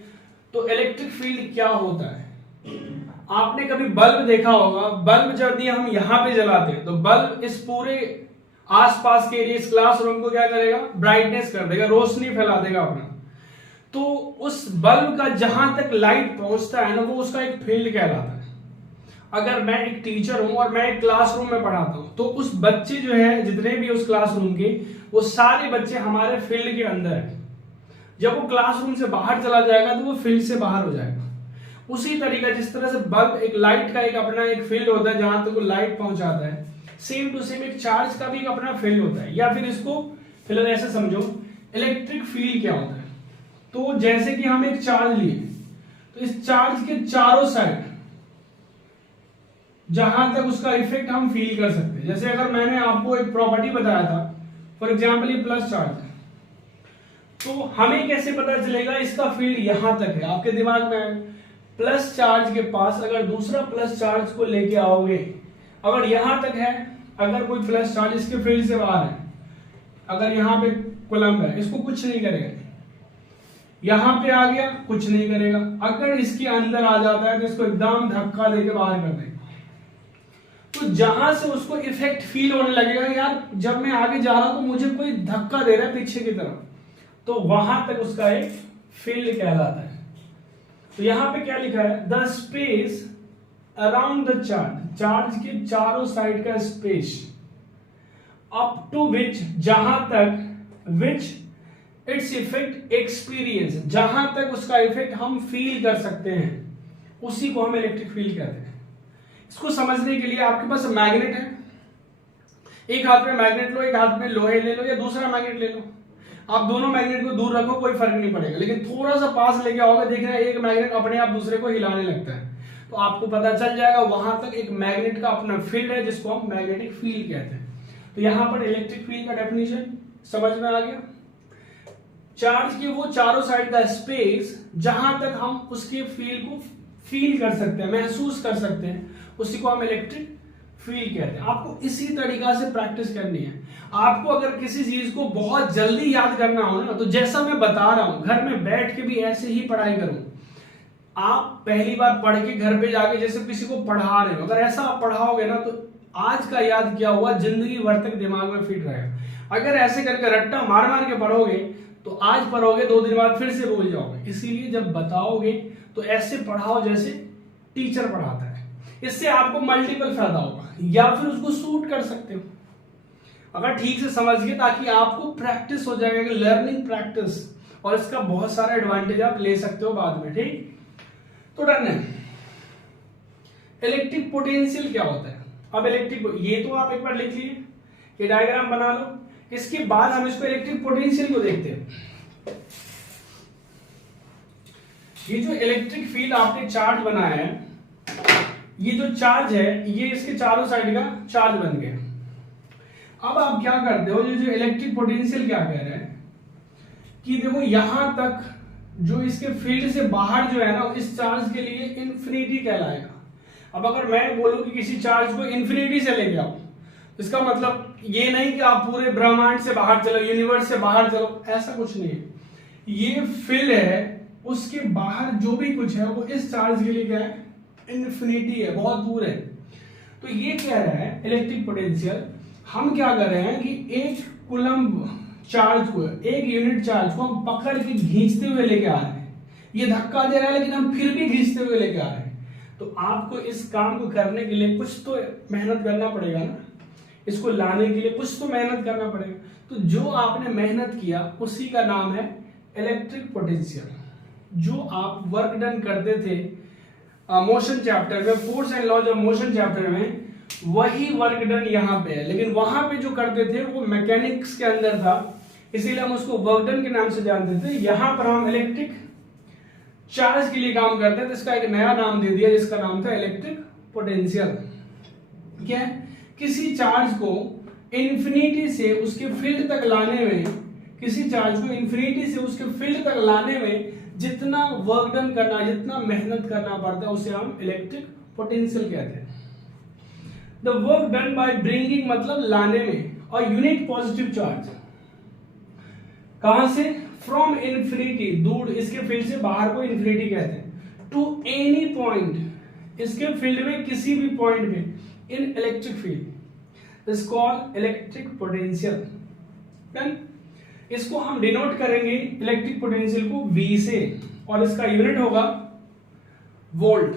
तो इलेक्ट्रिक फील्ड क्या होता है? आपने कभी बल्ब देखा होगा, बल्ब जब हम यहां पे जलाते हैं तो बल्ब इस पूरे आसपास के एरिया, इस क्लासरूम को क्या करेगा? ब्राइटनेस कर देगा, रोशनी फैला देगा अपना। तो उस बल्ब का जहां तक लाइट पहुंचता है ना, वो उसका एक फील्ड कहलाता है। अगर मैं एक टीचर हूं और मैं एक क्लासरूम में पढ़ाता हूं, तो उस बच्चे जो है जितने भी उस क्लासरूम के, वो सारे बच्चे हमारे फील्ड के अंदर है। जब वो क्लासरूम से बाहर चला जाएगा तो वो फील्ड से बाहर हो जाएगा। उसी तरीका जिस तरह से बल्ब एक लाइट का एक अपना एक फील्ड होता है जहां तक वो लाइट पहुंचाता है, सेम टू सेम एक चार्ज का भी एक अपना फील्ड होता है। या फिर इसको फिलहाल ऐसे समझो, इलेक्ट्रिक फील्ड क्या होता है? तो जैसे कि हम एक चार्ज लिए, तो इस चार्ज के चारों साइड जहां तक उसका इफेक्ट हम फील कर सकते हैं। जैसे अगर मैंने आपको एक प्रॉपर्टी बताया था, फॉर एग्जाम्पल ये प्लस चार्ज है, तो हमें कैसे पता चलेगा इसका फील्ड यहां तक है? आपके दिमाग में प्लस चार्ज के पास अगर दूसरा प्लस चार्ज को लेके आओगे, अगर यहां तक है, अगर कोई प्लस चार्ज इसके फील्ड से बाहर है, अगर यहां पे कूलम्ब है, इसको कुछ नहीं करेगा। यहां पे आ गया, कुछ नहीं करेगा। अगर इसके अंदर आ जाता है तो इसको एकदम धक्का देके बाहर कर देगा। तो जहां से उसको इफेक्ट फील होने लगेगा, यार जब मैं आगे जा रहा हूं तो मुझे कोई धक्का दे रहा है पीछे की तरफ, तो वहां तक उसका एक फील्ड कहलाता है। तो यहां पे क्या लिखा है? The space around the charge, charge के चारों साइड का स्पेस, अप टू विच, जहां तक, विच इट्स इफेक्ट एक्सपीरियंस, जहां तक उसका इफेक्ट हम फील कर सकते हैं, उसी को हम इलेक्ट्रिक फील्ड कहते हैं। इसको समझने के लिए आपके पास मैग्नेट है, एक हाथ में मैग्नेट लो, एक हाथ में लोहे ले लो, या दूसरा मैग्नेट ले लो। आप दोनों मैग्नेट को दूर रखो, कोई फर्क नहीं पड़ेगा, लेकिन थोड़ा सा पास लेके आओगे, देखना एक मैग्नेट अपने आप दूसरे को हिलाने लगता है, तो आपको पता चल जाएगा वहां तक एक मैग्नेट का अपना फील्ड है, जिसको हम मैग्नेटिक फील्ड कहते हैं। तो यहां पर इलेक्ट्रिक फील्ड का डेफिनेशन समझ में आ गया। चार्ज के वो चारों साइड का स्पेस जहां तक हम उसके फील्ड को फील कर सकते हैं, महसूस कर सकते हैं, उसी को हम इलेक्ट्रिक फील्ड कहते हैं। आपको इसी तरीका से प्रैक्टिस करनी है। आपको अगर किसी चीज को बहुत जल्दी याद करना हो ना, तो जैसा मैं बता रहा हूं, घर में बैठ के भी ऐसे ही पढ़ाई करो। आप पहली बार पढ़ के घर पे जाके जैसे किसी को पढ़ा रहे हो, अगर ऐसा आप पढ़ाओगे ना, तो आज का याद किया हुआ जिंदगी भर तक दिमाग में फिट रहेगा। अगर ऐसे करके रट्टा मार मार के पढ़ोगे, तो आज पढ़ोगे, 2 दिन बाद फिर से भूल जाओगे। इसीलिए जब बताओगे तो ऐसे पढ़ाओ जैसे टीचर पढ़ाता है। इससे आपको मल्टीपल फायदा होगा, या फिर उसको सूट कर सकते हो अगर ठीक से समझ गए, ताकि आपको प्रैक्टिस हो जाएगा, लर्निंग प्रैक्टिस, और इसका बहुत सारा एडवांटेज आप ले सकते हो बाद में। ठीक, तो डन है। इलेक्ट्रिक पोटेंशियल क्या होता है? अब इलेक्ट्रिक, ये तो आप एक बार लिख लिए, ये डायग्राम बना लो। इसके बाद हम इसको इलेक्ट्रिक पोटेंशियल को देखते हैं। ये जो इलेक्ट्रिक फील्ड आपने चार्ज बनाया है, ये जो चार्ज है, ये इसके चारों साइड का चार्ज बन गया। अब आप क्या करते हो, ये जो इलेक्ट्रिक पोटेंशियल क्या कह रहे हैं कि देखो यहां तक जो इसके फील्ड से बाहर जो है ना, इस चार्ज के लिए इन्फिनिटी कहलाएगा। अब अगर मैं बोलूं कि किसी चार्ज को इन्फिनिटी से लेके आओ, इसका मतलब ये नहीं कि आप पूरे ब्रह्मांड से बाहर चलो, यूनिवर्स से बाहर चलो, ऐसा कुछ नहीं है। ये फील्ड है, उसके बाहर जो भी कुछ है वो इस चार्ज के लिए क्या है? इन्फिनिटी है, बहुत दूर है। तो ये कह रहा है इलेक्ट्रिक पोटेंशियल, हम क्या कर रहे हैं कि एक कूलम्ब चार्ज को, एक यूनिट चार्ज को हम पकड़ के खींचते हुए लेके आ रहे हैं। ये धक्का दे रहा है लेकिन हम फिर भी खींचते हुए लेके आ रहे हैं। तो आपको इस काम को करने के लिए कुछ तो मेहनत करना पड़ेगा ना, इसको लाने के लिए कुछ तो मेहनत करना पड़ेगा। तो जो आपने मेहनत किया उसी का नाम है इलेक्ट्रिक पोटेंशियल। जो आप वर्क डन करते थे मोशन चैप्टर में, force and laws of motion chapter में, वही वर्क डन यहाँ पे है, लेकिन वहां पे जो करते थे वो मैकेनिक्स के अंदर था, इसीलिए हम उसको वर्क डन के नाम से जानते थे। यहां पर हम इलेक्ट्रिक चार्ज के लिए काम करते हैं, तो इसका एक नया नाम दे दिया जिसका नाम था इलेक्ट्रिक पोटेंशियल। क्या है? किसी चार्ज को इन्फिनिटी से उसके फील्ड तक लाने में, किसी चार्ज को इन्फिनिटी से उसके फील्ड तक लाने में जितना वर्क डन करना, जितना मेहनत करना पड़ता है, उसे हम इलेक्ट्रिक पोटेंशियल कहते हैं। The work done by bringing मतलब लाने में, और यूनिट पॉजिटिव चार्ज कहां से? फ्रॉम इन्फिनिटी, दूर, इसके फील्ड से बाहर को इन्फिनिटी कहते हैं, टू एनी पॉइंट, इसके फील्ड में किसी भी पॉइंट में, इन electric field is called electric potential. Done. इसको हम डिनोट करेंगे इलेक्ट्रिक पोटेंशियल को V से, और इसका यूनिट होगा वोल्ट।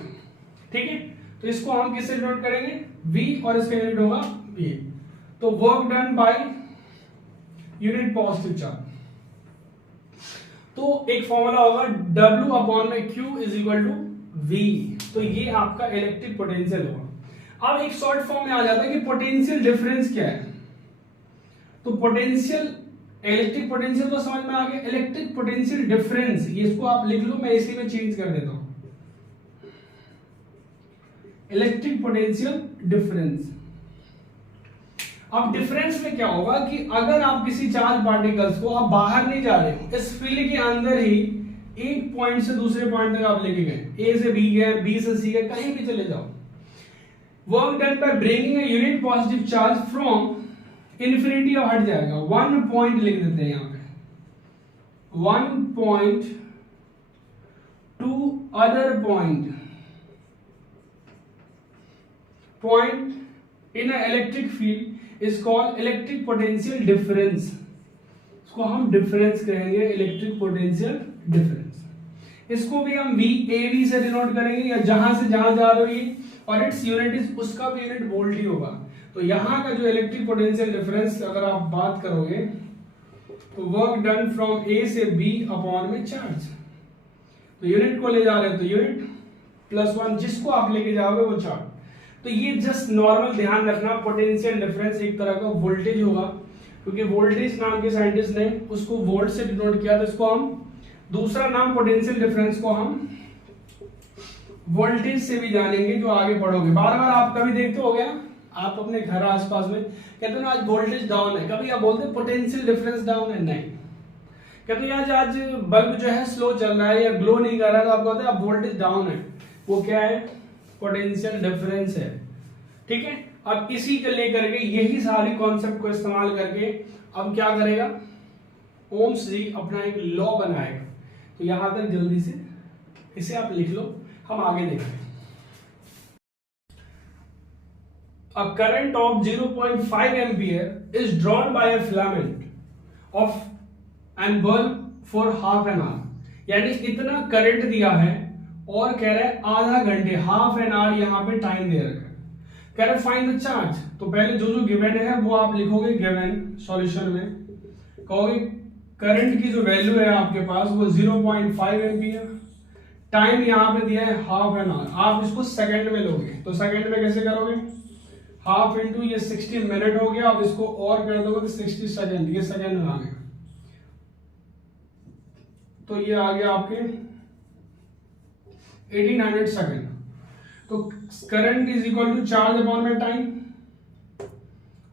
ठीक है, तो इसको हम किससे डिनोट करेंगे? V, और इसका यूनिट होगा V। तो work done by unit positive charge. तो एक फॉर्मूला होगा W अपॉन में Q is equal to V। तो ये आपका इलेक्ट्रिक पोटेंशियल होगा। अब एक शॉर्ट फॉर्म में आ जाता है कि पोटेंशियल डिफरेंस क्या है। तो पोटेंशियल, इलेक्ट्रिक पोटेंशियल तो समझ में आ गया, इलेक्ट्रिक पोटेंशियल डिफरेंस, ये इसको आप लिख लो, मैं इसी में चेंज कर देता हूं। Electric potential difference. अब डिफरेंस में क्या होगा कि अगर आप किसी चार्ज पार्टिकल्स को, आप बाहर नहीं जा रहे हो, इस फील्ड के अंदर ही एक पॉइंट से दूसरे पॉइंट तक आप लेके गए, A से B गए, B से C गए, कहीं भी चले जाओ, work done by bringing a unit positive charge from infinity, अब हट जाएगा, 1 पॉइंट लिख देते हैं यहां पे, 1 point two other point in an electric field is called electric potential difference। इसको हम डिफरेंस कहेंगे, इलेक्ट्रिक पोटेंशियल डिफरेंस। इसको भी हम VAV से डिनोट करेंगे, या जहां से जहां जा रही है, और इट्स यूनिट इज, उसका भी यूनिट वोल्ट ही होगा। तो यहां का जो इलेक्ट्रिक पोटेंशियल डिफरेंस अगर आप बात करोगे, तो वर्क डन फ्रॉम A से B अपॉन में चार्ज, तो यूनिट को ले जा रहे हैं तो यूनिट प्लस 1, जिसको आप लेके जाओगे वो चार्ज। तो ये जस्ट नॉर्मल ध्यान रखना, पोटेंशियल डिफरेंस एक तरह का वोल्टेज होगा, क्योंकि वोल्टेज नाम के साइंटिस्ट ने उसको वोल्ट से डिनोट किया, तो इसको हम, दूसरा नाम पोटेंशियल डिफरेंस को हम वोल्टेज से भी जानेंगे, जो आगे पढ़ोगे। बार बार आप कभी देखते हो गया, आप अपने घर आसपास में कहते हैं आज वोल्टेज डाउन है, कभी आप बोलते पोटेंशियल डिफरेंस डाउन है, नहीं कहते आज बल्ब जो है स्लो चल रहा है या ग्लो नहीं कर रहा है, तो आप कहते हैं वोल्टेज डाउन है। वो क्या है? पोटेंशियल डिफरेंस है। ठीक है, अब इसी को लेकर के, यही सारी कॉन्सेप्ट को इस्तेमाल करके अब क्या करेगा, ओम्स जी अपना एक लॉ बनाएगा। तो यहां तक जल्दी से इसे आप लिख लो, हम आगे देखते हैं। A current of 0.5 ampere is drawn by a filament of and bulb for half an hour। यानी इतना करंट दिया है और कह रहा है आधा घंटे, हाफ एन आवर यहाँ पे टाइम दे रखा है। कह रहा है फाइंड द चार्ज। तो पहले जो जो गिवन है वो आप लिखोगे गिवन सॉल्यूशन में, कहोगे करंट की जो वैल्यू है आपके पास वो 0.5 एम्पियर, टाइम यहाँ पे दिया है हाफ एन आवर, आप इसको सेकंड में लोगे। तो सेकंड में कैसे करोगे? हाफ इंटू ये 60 मिनट हो गया, अब इसको और कर दोगे तो 60 सेकंड, ये सेकंड में आ गया, तो ये आ गया आपके 1800 सेकंड। तो current is equal to charge upon में टाइम।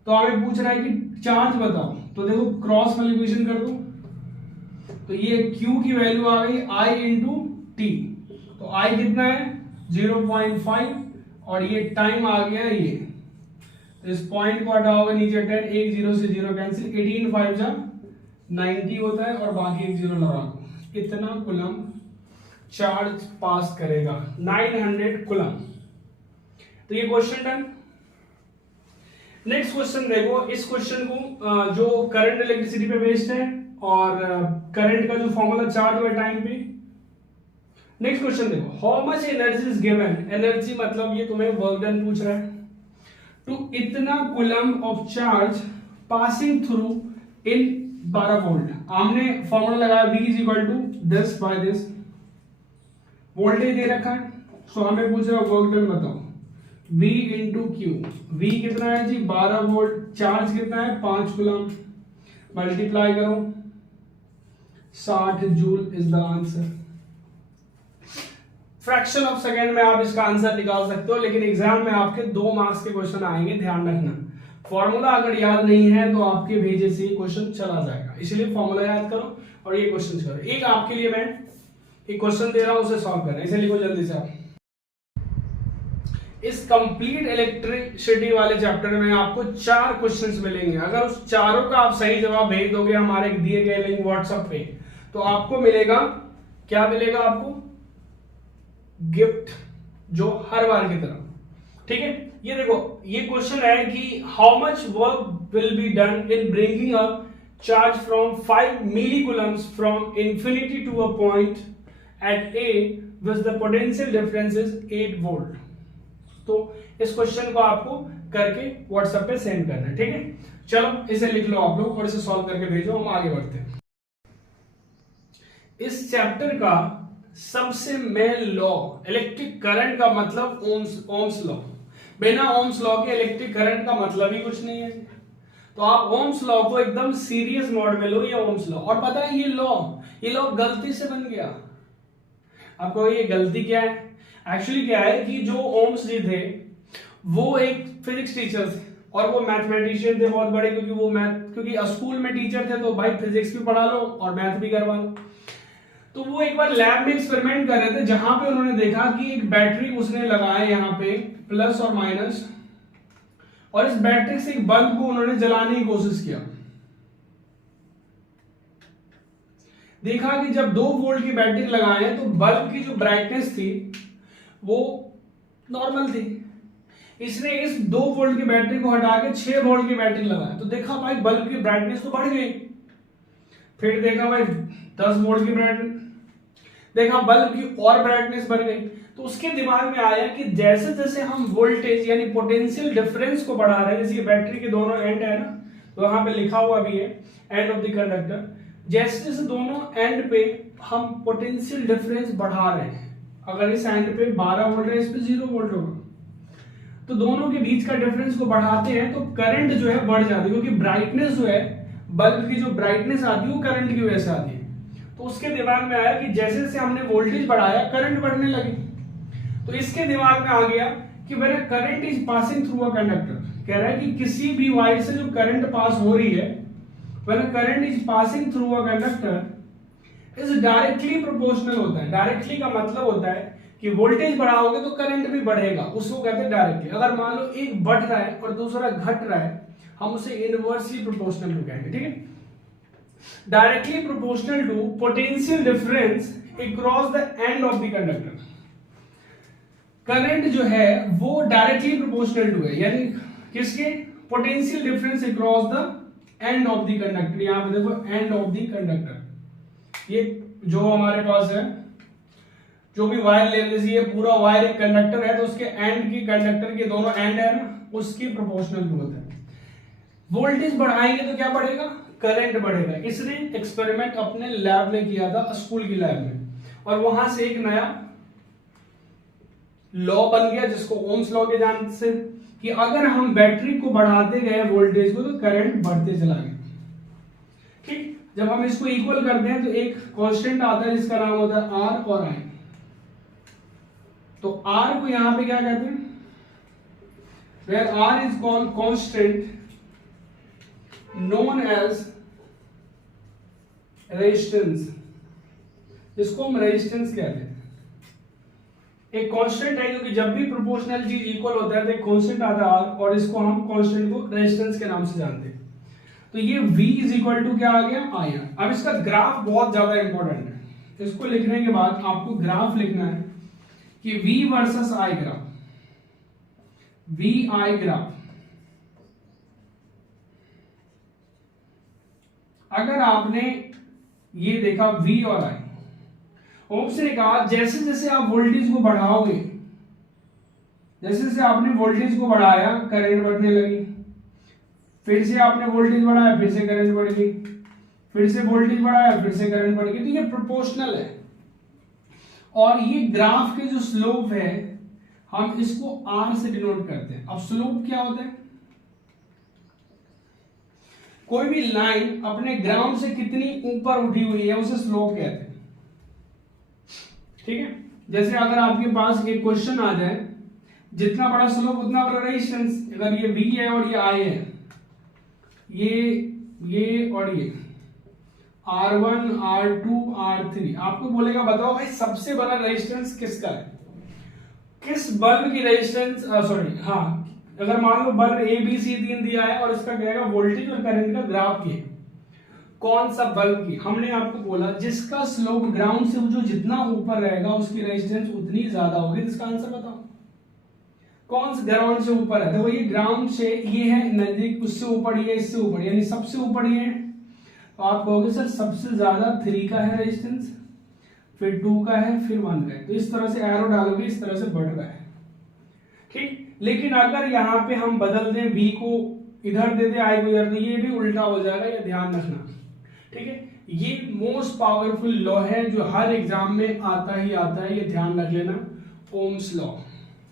तो हमें पूछ रहा है कि चार्ज बताओ, तो देखो क्रॉस मल्टीप्लिकेशन कर दो, तो ये Q की वैल्यू आ गई I इंटू टी। तो I कितना है? 0.5 और ये टाइम आ गया ये, तो इस पॉइंट को हटाओगे नीचे 10, एक जीरो से जीरो कैंसिल, 18 5 जा 90 होता है और बाकी एक जीरो लगा दो। इतना कूलम चार्ज पास करेगा 900 कूलम। तो ये क्वेश्चन डन। नेक्स्ट क्वेश्चन देखो, इस क्वेश्चन को जो करंट इलेक्ट्रिसिटी पे बेस्ड है और करंट का जो फॉर्मूला चार्ज हुआ टाइम पे। नेक्स्ट क्वेश्चन देखो, how much energy is given, energy मतलब ये तुम्हें वर्क डन पूछ रहा है, टू इतना coulomb of charge passing through in 12 volt. हमने फॉर्मूला लगाया V is equal to this by this, voltage दे रखा है, सो हमें पूछ रहा है वर्क डन बताओ, V इंटू क्यू। V कितना है जी 12 वोल्ट, चार्ज कितना है 5 कूलम, मल्टीप्लाई करो 60 joule is the answer. Fraction of second में आप इसका आंसर निकाल सकते हो, लेकिन एग्जाम में आपके 2 मार्क्स के क्वेश्चन आएंगे, ध्यान रखना। फॉर्मूला अगर याद नहीं है तो आपके भेजे से क्वेश्चन चला जाएगा, इसलिए फॉर्मूला याद करो और ये क्वेश्चन करो। एक आपके लिए मैं एक क्वेश्चन दे रहा हूं, उसे सॉल्व करना है, इसे लिखो जल्दी से आप। इस कंप्लीट इलेक्ट्रिसिटी वाले चैप्टर में आपको 4 क्वेश्चंस मिलेंगे। अगर उस चारों का आप सही जवाब भेज दोगे हमारे दिए गए लिंक व्हाट्सएप पे, तो आपको मिलेगा, क्या मिलेगा आपको, गिफ्ट, जो हर बार की तरह। ठीक है, ये देखो, ये क्वेश्चन है कि how much work will be done in bringing a charge from 5 millicoulombs from infinity to a point at A with the potential difference is 8 volt. तो इस क्वेश्चन को आपको करके व्हाट्सएप पे सेंड करना है। ठीक है, चलो इसे लिख लो आप लोग और इसे सॉल्व करके भेजो, हम आगे बढ़ते हैं। इस चैप्टर का सबसे मेन लॉ, इलेक्ट्रिक करंट का मतलब ओम्स लॉ। बिना ओम्स लॉ के इलेक्ट्रिक करंट का मतलब ही कुछ नहीं है। तो आप ओम्स लॉ को एकदम सीरियस मोड में लो, ये ओम्स लॉ। और पता है ये लॉ गलती से बन गया। आपको ये गलती क्या है, एक्चुअली क्या है कि जो ओम्स जी थे वो एक फिजिक्स टीचर थे और वो मैथमेटिशियन थे बहुत बड़े, क्योंकि स्कूल में टीचर थे तो भाई फिजिक्स भी पढ़ा लो और मैथ भी करवा लो। तो वो एक बार लैब में एक्सपेरिमेंट कर रहे थे, जहां पे उन्होंने देखा कि एक बैटरी उसने लगाया यहाँ पे प्लस और माइनस, और इस बैटरी से एक बल्ब को उन्होंने जलाने की कोशिश किया। देखा कि जब 2 वोल्ट की बैटरी लगाए तो बल्ब की जो ब्राइटनेस थी वो नॉर्मल थी। इसने इस 2 वोल्ट की बैटरी को हटा के 6 वोल्ट की बैटरी लगाया, तो देखा भाई बल्ब की ब्राइटनेस तो बढ़ गई। फिर देखा भाई 10 वोल्ट की ब्राइटनेस, देखा बल्ब की और ब्राइटनेस बढ़ गई। तो उसके दिमाग में आया कि जैसे जैसे हम वोल्टेज यानी पोटेंशियल डिफरेंस को बढ़ा रहे हैं, जैसे बैटरी के दोनों एंड है ना, तो यहाँ पे लिखा हुआ भी है एंड ऑफ द कंडक्टर, जैसे जैसे दोनों एंड पे हम पोटेंशियल डिफरेंस बढ़ा रहे हैं, अगर इस एंड पे 12 वोल्ट है, इस पे 0 वोल्ट होगा, तो दोनों के बीच का डिफरेंस को बढ़ाते हैं तो करंट जो है बढ़ जाती है, क्योंकि ब्राइटनेस जो है, बल्ब की जो ब्राइटनेस आती है वो करंट की वजह से आती है। तो उसके दिमाग में आया कि जैसे जैसे हमने वोल्टेज बढ़ाया करंट बढ़ने लगी। तो इसके दिमाग में आ गया कि मेरा current is passing through a conductor, कह रहा है कि किसी भी वायर से जो करंट पास हो रही है, when current is passing through a conductor is directly proportional होता है। डायरेक्टली का मतलब होता है कि वोल्टेज बढ़ाओगे तो करंट भी बढ़ेगा, उसको कहते हैं डायरेक्टली। अगर मान लो एक बढ़ रहा है और दूसरा घट रहा है, हम उसे इनवर्सली प्रोपोर्शनल में कहेंगे। ठीक है, directly proportional to potential difference across the end of the conductor. Current जो है वो डायरेक्टली प्रोपोर्शनल टू है, यानी किसके, potential difference across the end of the conductor. यहां पे देखो एंड ऑफ द कंडक्टर, ये जो हमारे पास है, जो भी वायर ले लीजिए, पूरा वायर एक कंडक्टर है तो उसके एंड की, कंडक्टर के दोनों एंड है ना, उसकी प्रोपोर्शनल ग्रोथ है। वोल्टेज बढ़ाएंगे तो क्या बढ़ेगा, करंट बढ़ेगा। इसने एक्सपेरिमेंट अपने लैब में किया था, स्कूल की लैब में, और वहां से एक नया लॉ बन गया जिसको ओम्स लॉ के नाम से, कि अगर हम बैटरी को बढ़ाते गए वोल्टेज को तो करंट बढ़ते चला गया। ठीक, जब हम इसको इक्वल करते हैं तो एक कांस्टेंट आता है जिसका नाम होता है आर और आई। तो आर को यहां पे क्या कहते हैं, where R is constant known as resistance, जिसको हम रेजिस्टेंस कहते हैं। एक कांस्टेंट है क्योंकि जब भी प्रोपोर्शनल चीज इक्वल होता है तो एक कांस्टेंट आता है आर, और इसको हम कांस्टेंट को रेजिस्टेंस के नाम से जानते हैं। तो ये V इज इक्वल टू क्या आ गया, आई आर। अब इसका ग्राफ बहुत ज्यादा इंपॉर्टेंट है, इसको लिखने के बाद आपको ग्राफ लिखना है कि V versus I graph, V I graph. अगर आपने ये देखा V और I, ओम्स ने कहा जैसे जैसे आप वोल्टेज को बढ़ाओगे, जैसे जैसे आपने वोल्टेज को बढ़ाया करंट बढ़ने लगी, फिर से आपने वोल्टेज बढ़ाया फिर से करंट बढ़ गई, फिर से वोल्टेज बढ़ाया फिर से करंट बढ़ गई। तो ये प्रोपोर्शनल है और ये ग्राफ के जो स्लोप है हम इसको R से डिनोट करते हैं। अब स्लोप क्या होता है? कोई भी लाइन अपने ग्राउंड से कितनी ऊपर उठी हुई है उसे स्लोप कहते हैं। ठीक है, जैसे अगर आपके पास एक क्वेश्चन आ जाए, जितना बड़ा स्लोप उतना बड़ा रेजिस्टेंस। अगर ये V है और ये I है, ये और ये R1, R2, R3, आपको बोलेगा बताओ भाई सबसे बड़ा रेजिस्टेंस किसका है, किस बल्ब की रेजिस्टेंस, सॉरी हाँ, अगर मान लो बल्ब A B C 3 दिया है और इसका क्या है वोल्टेज और करंट का ग्राफ किए, कौन सा बल्ब की? हमने आपको बोला जिसका स्लोप ग्राउंड से जो जितना ऊपर रहेगा उसकी रेजिस्टेंस उतनी ज्यादा होगी। इसका आंसर बताओ कौन सा ग्राउंड से ऊपर है? देखो ये ग्राउंड से ये है नजदीक, उससे ऊपर ये, इससे ऊपर, यानी सबसे ऊपर ये है। तो आप कहोगे सर सबसे ज्यादा 3 का है रेजिस्टेंस, फिर 2 का है, फिर 1 का है। तो इस तरह से एरो डालोगे, इस तरह से बढ़ रहा है। ठीक, लेकिन अगर यहाँ पे हम बदल दें V को इधर दे दे, I को इधर दे, ये भी उल्टा हो जाएगा, ये ध्यान रखना। ठीक है, ये मोस्ट पावरफुल लॉ है जो हर एग्जाम में आता ही आता है, ये ध्यान रख लेना, ओम्स लॉ।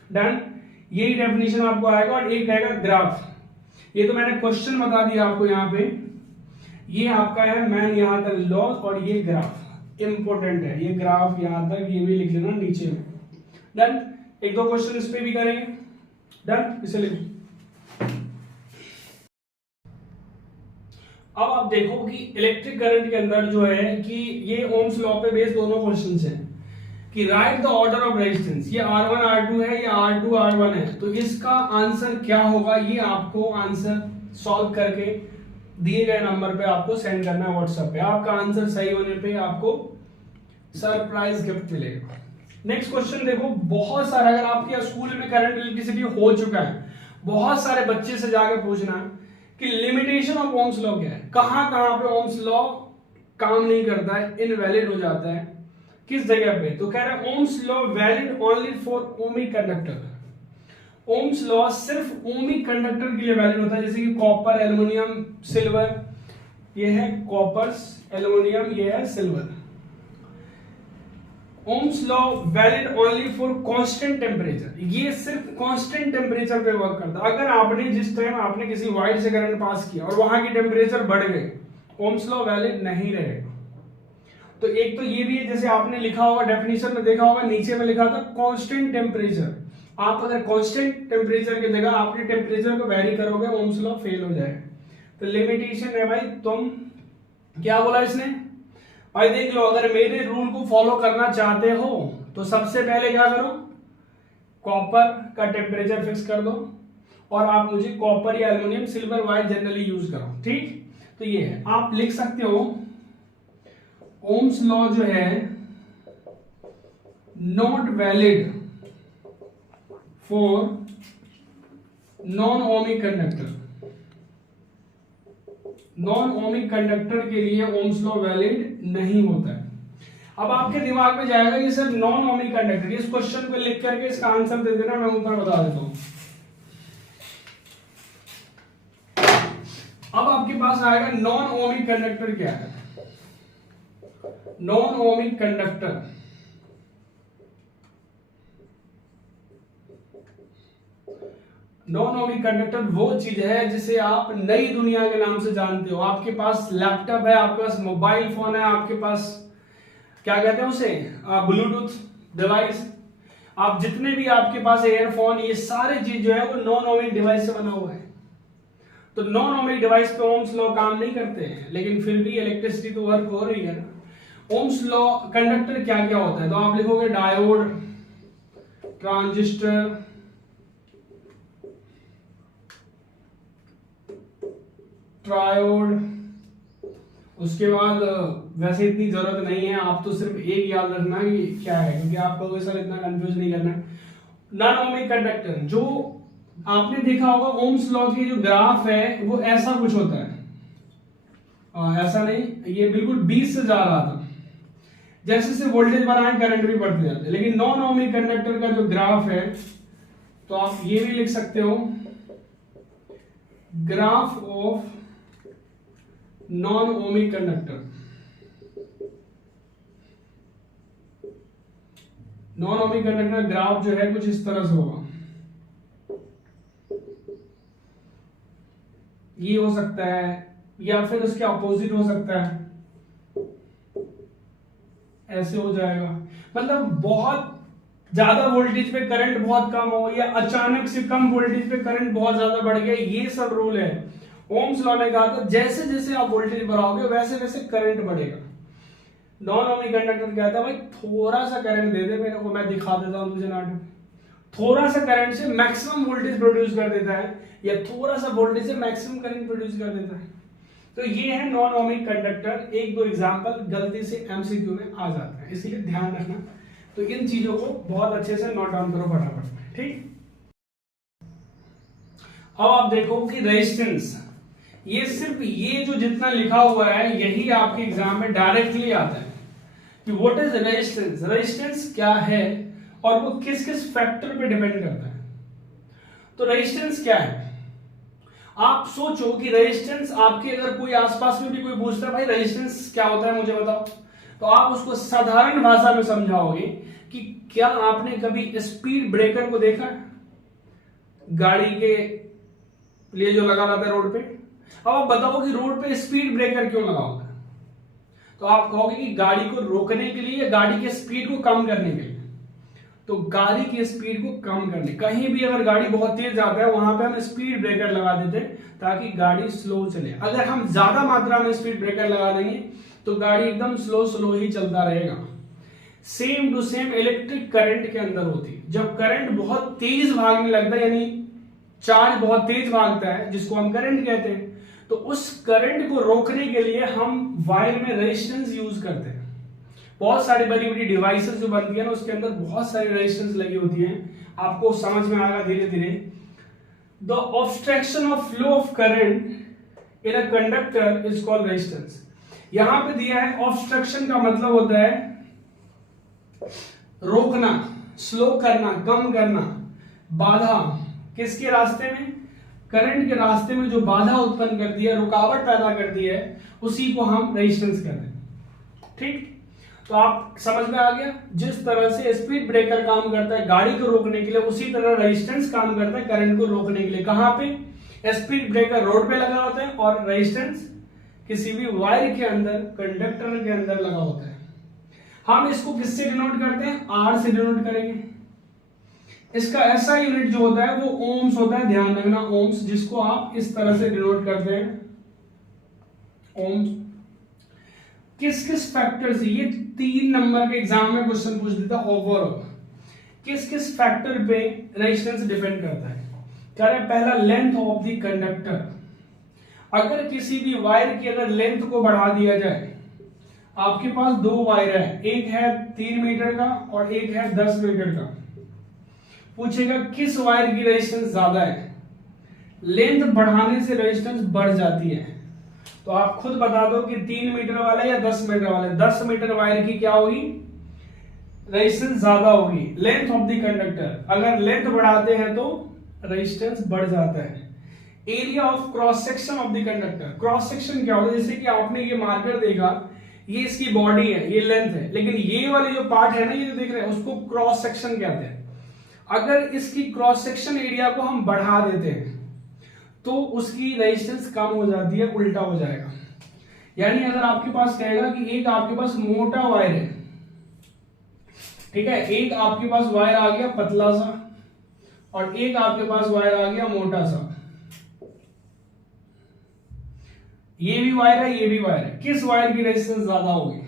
डन, यही डेफिनेशन आपको आएगा। और एक आएगा ग्राफ, ये तो मैंने क्वेश्चन बता दिया आपको यहाँ पे, ये आपका है मैन यहाँ तक लॉ, और ये ग्राफ इंपॉर्टेंट है, ये ग्राफ यहाँ तक, ये भी लिख लेना नीचे में। डन, एक दो क्वेश्चन इस पे भी करेंगे। डन, इसे लिखो। अब आप देखो कि इलेक्ट्रिक करंट के अंदर जो है कि ये ओम्स लॉ पे बेस्ड दोनों क्वेश्चंस हैं कि right the order of resistance, ये R1 R2 है, ये R2 R1 है, तो इसका आंसर क्या होगा ये आपको आंसर सॉल्व करके दिए गए नंबर पे आपको सेंड करना है व्हाट्सएप पे। आपका आंसर सही होने पे आपको सरप्राइज गिफ्ट मिलेगा। नेक्स्ट क्वेश्चन देखो, बहुत सारा, अगर आपके स्कूल में करंट इलेक्ट्रिसिटी हो चुका है, बहुत सारे बच्चे से जाके पूछना कि लिमिटेशन ऑफ ओम्स लॉ क्या है, कहां कहां पे ओम्स लॉ काम नहीं करता है, इनवैलिड हो जाता है, किस जगह पे? तो कह रहे हैं Ohm's law valid only for ohmic conductor. Ohm's law सिर्फ ओमिक कंडक्टर के लिए वैलिड होता है, जैसे कि कॉपर, एल्युमिनियम, सिल्वर, ये है कॉपर, एल्युमिनियम, ये है silver. Ohm's law valid only for constant temperature, ये सिर्फ कांस्टेंट टेम्परेचर पे वर्क करता है। अगर आपने जिस टाइम आपने किसी वायर से करंट पास किया और वहां की टेम्परेचर बढ़ गए, ओम्स लॉ वैलिड नहीं रहेगा। तो एक तो ये भी है, जैसे आपने लिखा होगा डेफिनेशन में देखा होगा, नीचे में लिखा था कांस्टेंट टेम्परेचर। आप अगर कांस्टेंट टेम्परेचर की जगह आपने टेम्परेचर को वेरी करोगे, ओम्स लॉ फेल हो जाएगा। तो लिमिटेशन है भाई, तुम क्या बोला इसने भाई, देख लो, अगर मेरे रूल को फॉलो करना चाहते हो तो सबसे पहले क्या करो, कॉपर का टेम्परेचर फिक्स कर दो और आप मुझे कॉपर या aluminium, silver, wire generally use करो। ठीक, तो ये है, आप लिख सकते हो ओम्स लॉ जो है not valid for non ohmic conductor. Non ohmic conductor के लिए ओम्स लॉ वैलिड नहीं होता है। अब आपके दिमाग में जाएगा ये सर नॉन ओमिक कंडक्टर, इस क्वेश्चन को लिख करके इसका आंसर दे देना, मैं ऊपर बता देता हूं। अब आपके पास आएगा नॉन ओमिक कंडक्टर क्या है। Non ohmic conductor non ohmic conductor वो चीज है जिसे आप नई दुनिया के नाम से जानते हो। आपके पास लैपटॉप है, आपके पास मोबाइल फोन है, आपके पास क्या कहते हैं उसे, ब्लूटूथ डिवाइस, आप जितने भी आपके पास एयरफोन, ये सारे चीज जो है वो नॉन ओमिक डिवाइस से बना हुआ है। तो नॉन ओमिक डिवाइस पे ओम्स लॉ काम नहीं करते हैं, लेकिन फिर भी इलेक्ट्रिसिटी तो वर्क हो रही है ना। ओम्स लॉ कंडक्टर क्या क्या होता है, तो आप लिखोगे डायोड, ट्रांजिस्टर, ट्रायोड, उसके बाद वैसे इतनी जरूरत नहीं है, आप तो सिर्फ एक याद रखना कि क्या है, क्योंकि आपको सर इतना कंफ्यूज नहीं करना है। नॉन ओमिक कंडक्टर, जो आपने देखा होगा ओम्स लॉ की जो ग्राफ है वो ऐसा कुछ होता है, ऐसा नहीं, ये बिल्कुल 20 से जा रहा था, जैसे जैसे वोल्टेज बढ़ाएं करंट भी बढ़ते जाते हैं। लेकिन नॉन ओमिक कंडक्टर का जो ग्राफ है, तो आप ये भी लिख सकते हो, graph of non ohmic conductor. Non ohmic conductor graph जो है कुछ इस तरह से होगा, ये हो सकता है या फिर उसके अपोजिट हो सकता है, ऐसे हो जाएगा। मतलब बहुत ज्यादा वोल्टेज पे करंट बहुत कम हो, या अचानक से कम वोल्टेज पे करंट बहुत ज्यादा बढ़ गया, ये सब रूल है। ओम्स लॉ ने कहा था जैसे जैसे आप वोल्टेज बढ़ाओगे वैसे वैसे करंट बढ़ेगा। नॉन ओमिक कंडक्टर कहता है भाई थोड़ा सा करंट दे दे मेरे को, मैं दिखा देता हूं तुझे नाटक। थोड़ा सा करंट से मैक्सिमम वोल्टेज प्रोड्यूस कर देता है, या थोड़ा सा वोल्टेज से मैक्सिमम करंट प्रोड्यूस कर देता है। तो ये है नॉन ओमिक कंडक्टर। एक दो एग्जांपल गलती से एमसीक्यू में आ जाता है, इसीलिए ध्यान रखना। तो इन चीजों को बहुत अच्छे से नोट डाउन करो फटाफट, ठीक। अब आप देखो कि रेजिस्टेंस, ये सिर्फ ये जो जितना लिखा हुआ है यही आपके एग्जाम में डायरेक्टली आता है कि व्हाट इज रेजिस्टेंस, रेजिस्टेंस क्या है और वो किस किस फैक्टर पे डिपेंड करता है। तो रेजिस्टेंस क्या है, आप सोचो कि रेजिस्टेंस आपके, अगर कोई आसपास में भी कोई पूछता है भाई रेजिस्टेंस क्या होता है मुझे बताओ, तो आप उसको साधारण भाषा में समझाओगे कि क्या आपने कभी स्पीड ब्रेकर को देखा है, गाड़ी के लिए जो लगा रहता है रोड पे। अब आप बताओ कि रोड पे स्पीड ब्रेकर क्यों लगा होता है, तो आप कहोगे कि गाड़ी को रोकने के लिए या गाड़ी की स्पीड को कम करने के लिए। तो गाड़ी की स्पीड को कम करने, कहीं भी अगर गाड़ी बहुत तेज जाता है वहां पे हम स्पीड ब्रेकर लगा देते ताकि गाड़ी स्लो चले। अगर हम ज्यादा मात्रा में स्पीड ब्रेकर लगा देंगे तो गाड़ी एकदम स्लो स्लो ही चलता रहेगा। Same to same electric current के अंदर होती है। जब करंट बहुत तेज भागने लगता है, यानी चार्ज बहुत तेज भागता है जिसको हम करंट कहते हैं, तो उस करंट को रोकने के लिए हम वायर में रेजिस्टेंस यूज करते हैं। बहुत सारी बड़ी बड़ी डिवाइसेस जो बनती है ना उसके अंदर बहुत सारी रेजिस्टेंस लगी होती हैं, आपको समझ में आएगा धीरे धीरे। The obstruction of flow of current in a conductor is called resistance. यहां पे दिया है ऑब्स्ट्रक्शन का मतलब होता है रोकना, स्लो करना, कम करना, बाधा। किसके रास्ते में, करंट के रास्ते में जो बाधा उत्पन्न करती है, रुकावट पैदा करती है, उसी को हम रेजिस्टेंस कहते हैं, ठीक। तो आप समझ में आ गया, जिस तरह से स्पीड ब्रेकर काम करता है गाड़ी को रोकने के लिए, उसी तरह रेजिस्टेंस काम करता है करंट को रोकने के लिए। कहां पे, स्पीड ब्रेकर रोड पे लगा होता है और रेजिस्टेंस किसी भी वायर के अंदर, कंडक्टर के अंदर लगा होता है। हम इसको किससे डिनोट करते हैं, आर से डिनोट करेंगे। इसका ऐसा यूनिट जो होता है वो ओम्स होता है, ध्यान रखना ओम्स, जिसको आप इस तरह से डिनोट करते हैं ओम्स। किस किस फैक्टर से, ये 3 नंबर के एग्जाम में क्वेश्चन पूछ देता ओवरऑल, किस किस फैक्टर पे रेजिस्टेंस डिपेंड करता है। कह रहे पहला लेंथ ऑफ द कंडक्टर। अगर किसी भी वायर की अगर लेंथ को बढ़ा दिया जाए, आपके पास 2 वायर है, एक है 3 मीटर का और एक है 10 मीटर का, पूछेगा किस वायर की रेजिस्टेंस ज्यादा है। लेंथ बढ़ाने से रेजिस्टेंस बढ़ जाती है, तो आप खुद बता दो कि 3 मीटर वाला या 10 मीटर वाला। 10 मीटर वायर की क्या होगी, रेजिस्टेंस ज्यादा होगी। लेंथ ऑफ द कंडक्टर, अगर लेंथ बढ़ाते हैं तो रेजिस्टेंस बढ़ जाता है। Area of cross section of the conductor, cross section क्या होता है, जैसे कि आपने ये मार्कर देखा, ये इसकी बॉडी है, ये लेंथ है, लेकिन ये वाले जो पार्ट है ना, ये जो देख रहे हैं, उसको क्रॉस सेक्शन कहते हैं। अगर इसकी क्रॉस सेक्शन एरिया को हम बढ़ा देते हैं तो उसकी रेजिस्टेंस कम हो जाती है, उल्टा हो जाएगा। यानी अगर आपके पास कहेगा कि एक आपके पास मोटा वायर है, ठीक है, एक आपके पास वायर आ गया पतला सा और एक आपके पास वायर आ गया मोटा सा, ये भी वायर है, ये भी वायर है, किस वायर की रेजिस्टेंस ज्यादा होगी,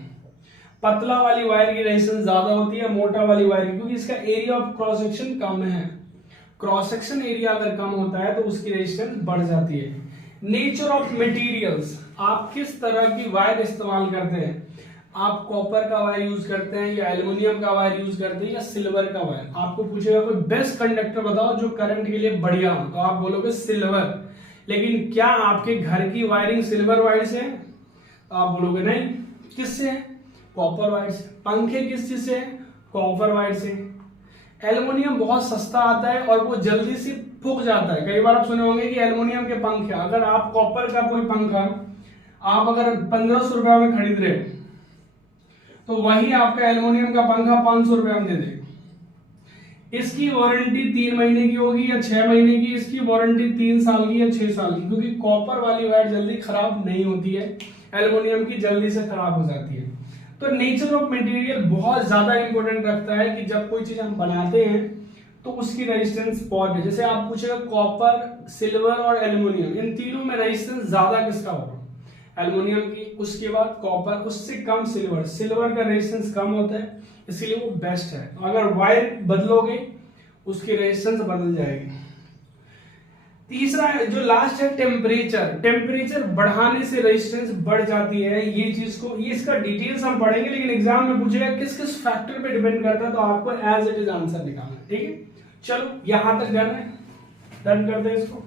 पतला वाली वायर की रेजिस्टेंस ज्यादा होती है मोटा वाली वायर की, क्योंकि इसका एरिया ऑफ क्रॉस सेक्शन कम है। क्रॉस सेक्शन एरिया अगर कम होता है तो उसकी रेजिस्टेंस बढ़ जाती है। नेचर ऑफ मटेरियल्स, आप किस तरह की वायर इस्तेमाल करते हैं, आप कॉपर का वायर यूज करते हैं या एल्युमिनियम का वायर यूज करते हैं या सिल्वर का वायर। आपको पूछेगा कोई बेस्ट कंडक्टर बताओ जो करंट के लिए बढ़िया हो, तो आप बोलोगे सिल्वर। लेकिन क्या आपके घर की वायरिंग सिल्वर वायर से है? तो आप बोलोगे नहीं। किससे है? कॉपर वायर से। पंखे किस चीज से है? कॉपर वायर से। एल्युमिनियम बहुत सस्ता आता है और वो जल्दी से फूक जाता है। कई बार आप सुने होंगे कि एल्युमिनियम के पंखे, अगर आप कॉपर का कोई पंखा आप अगर 1500 रुपए में खरीद रहे हो तो वही आपका एल्युमिनियम का पंखा 500 रुपए में दे देगा। इसकी वारंटी 3 महीने की होगी या 6 महीने की, इसकी वारंटी 3 साल की या 6 साल की, क्योंकि कॉपर वाली वायर जल्दी खराब नहीं होती है, एल्युमिनियम की जल्दी से खराब हो जाती है। तो नेचर ऑफ मटेरियल बहुत ज्यादा इंपॉर्टेंट रखता है कि जब कोई चीज हम बनाते हैं तो उसकी रेजिस्टेंस बहुत है। जैसे आप पूछेगा कॉपर, सिल्वर और एल्युमिनियम, इन तीनों में रेजिस्टेंस ज्यादा किसका होगा? एल्युमिनियम की, उसके बाद कॉपर, उससे कम सिल्वर। सिल्वर का रेजिस्टेंस कम होता है इसलिए वो बेस्ट है। तो अगर वायर बदलोगे उसकी रेजिस्टेंस बदल जाएगी। तीसरा जो लास्ट है टेम्परेचर। टेम्परेचर बढ़ाने से रेजिस्टेंस बढ़ जाती है। ये चीज को, ये इसका डिटेल्स हम पढ़ेंगे, लेकिन एग्जाम में पूछेगा किस किस फैक्टर पे डिपेंड करता है, तो आपको एज इट इज आंसर निकालना है। ठीक है, चलो यहां तक डन है, डन कर दे इसको।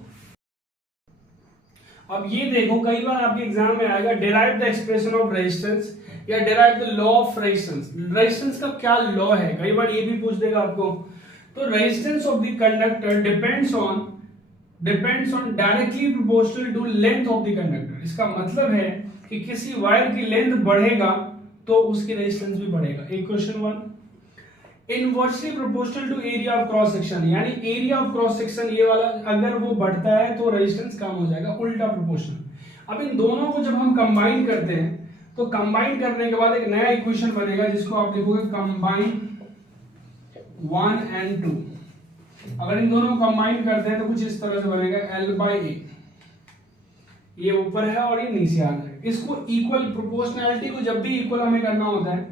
अब ये देखो, कई बार आपके एग्जाम में आएगा derive the expression of resistance या derive the law of resistance. Resistance का क्या लॉ है, कई बार ये भी पूछ देगा आपको। तो resistance of the conductor depends on directly proportional to length of the conductor. इसका मतलब है कि किसी वायर की लेंथ बढ़ेगा तो उसकी रेजिस्टेंस भी बढ़ेगा। एक question 1, inversely proportional to area of cross section, यानी एरिया ऑफ क्रॉस सेक्शन ये वाला अगर वो बढ़ता है तो रेजिस्टेंस कम हो जाएगा, उल्टा प्रोपोर्शनल। अब इन दोनों को जब हम कंबाइन करते हैं तो कंबाइन करने के बाद एक नया इक्वेशन बनेगा जिसको आप लिखोगे कंबाइन 1 and 2। अगर इन दोनों को कंबाइन करते हैं तो कुछ इस तरह से बनेगा L/A। ये ऊपर है और ये नीचे आ जाएगा। इसको इक्वल, प्रोपोर्शनैलिटी को जब भी इक्वल हमें करना होता है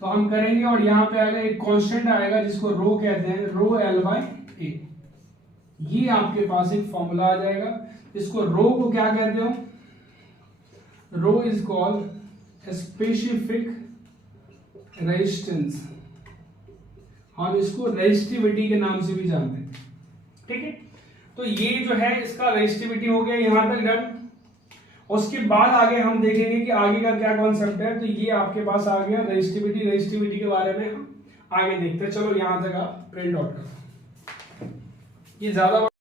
तो हम करेंगे और यहाँ पे आएगा एक कांस्टेंट आएगा जिसको रो कहते हैं, रो L/A। ये आपके पास एक फॉर्मूला आ जाएगा। इसको रो को क्या कहते हो? रो इज कॉल्ड स्पेसिफिक रेजिस्टेंस। हम इसको रेजिस्टिविटी के नाम से भी जानते हैं। ठीक है, तो ये जो है इसका रेजिस्टिविटी हो गया, यहां तक डन। उसके बाद आगे हम देखेंगे कि आगे का क्या कॉन्सेप्ट है। तो ये आपके पास आ गया रेजिस्टिविटी के बारे में हम आगे देखते हैं। चलो यहां तक आप प्रिंट आउट करो, ये ज्यादा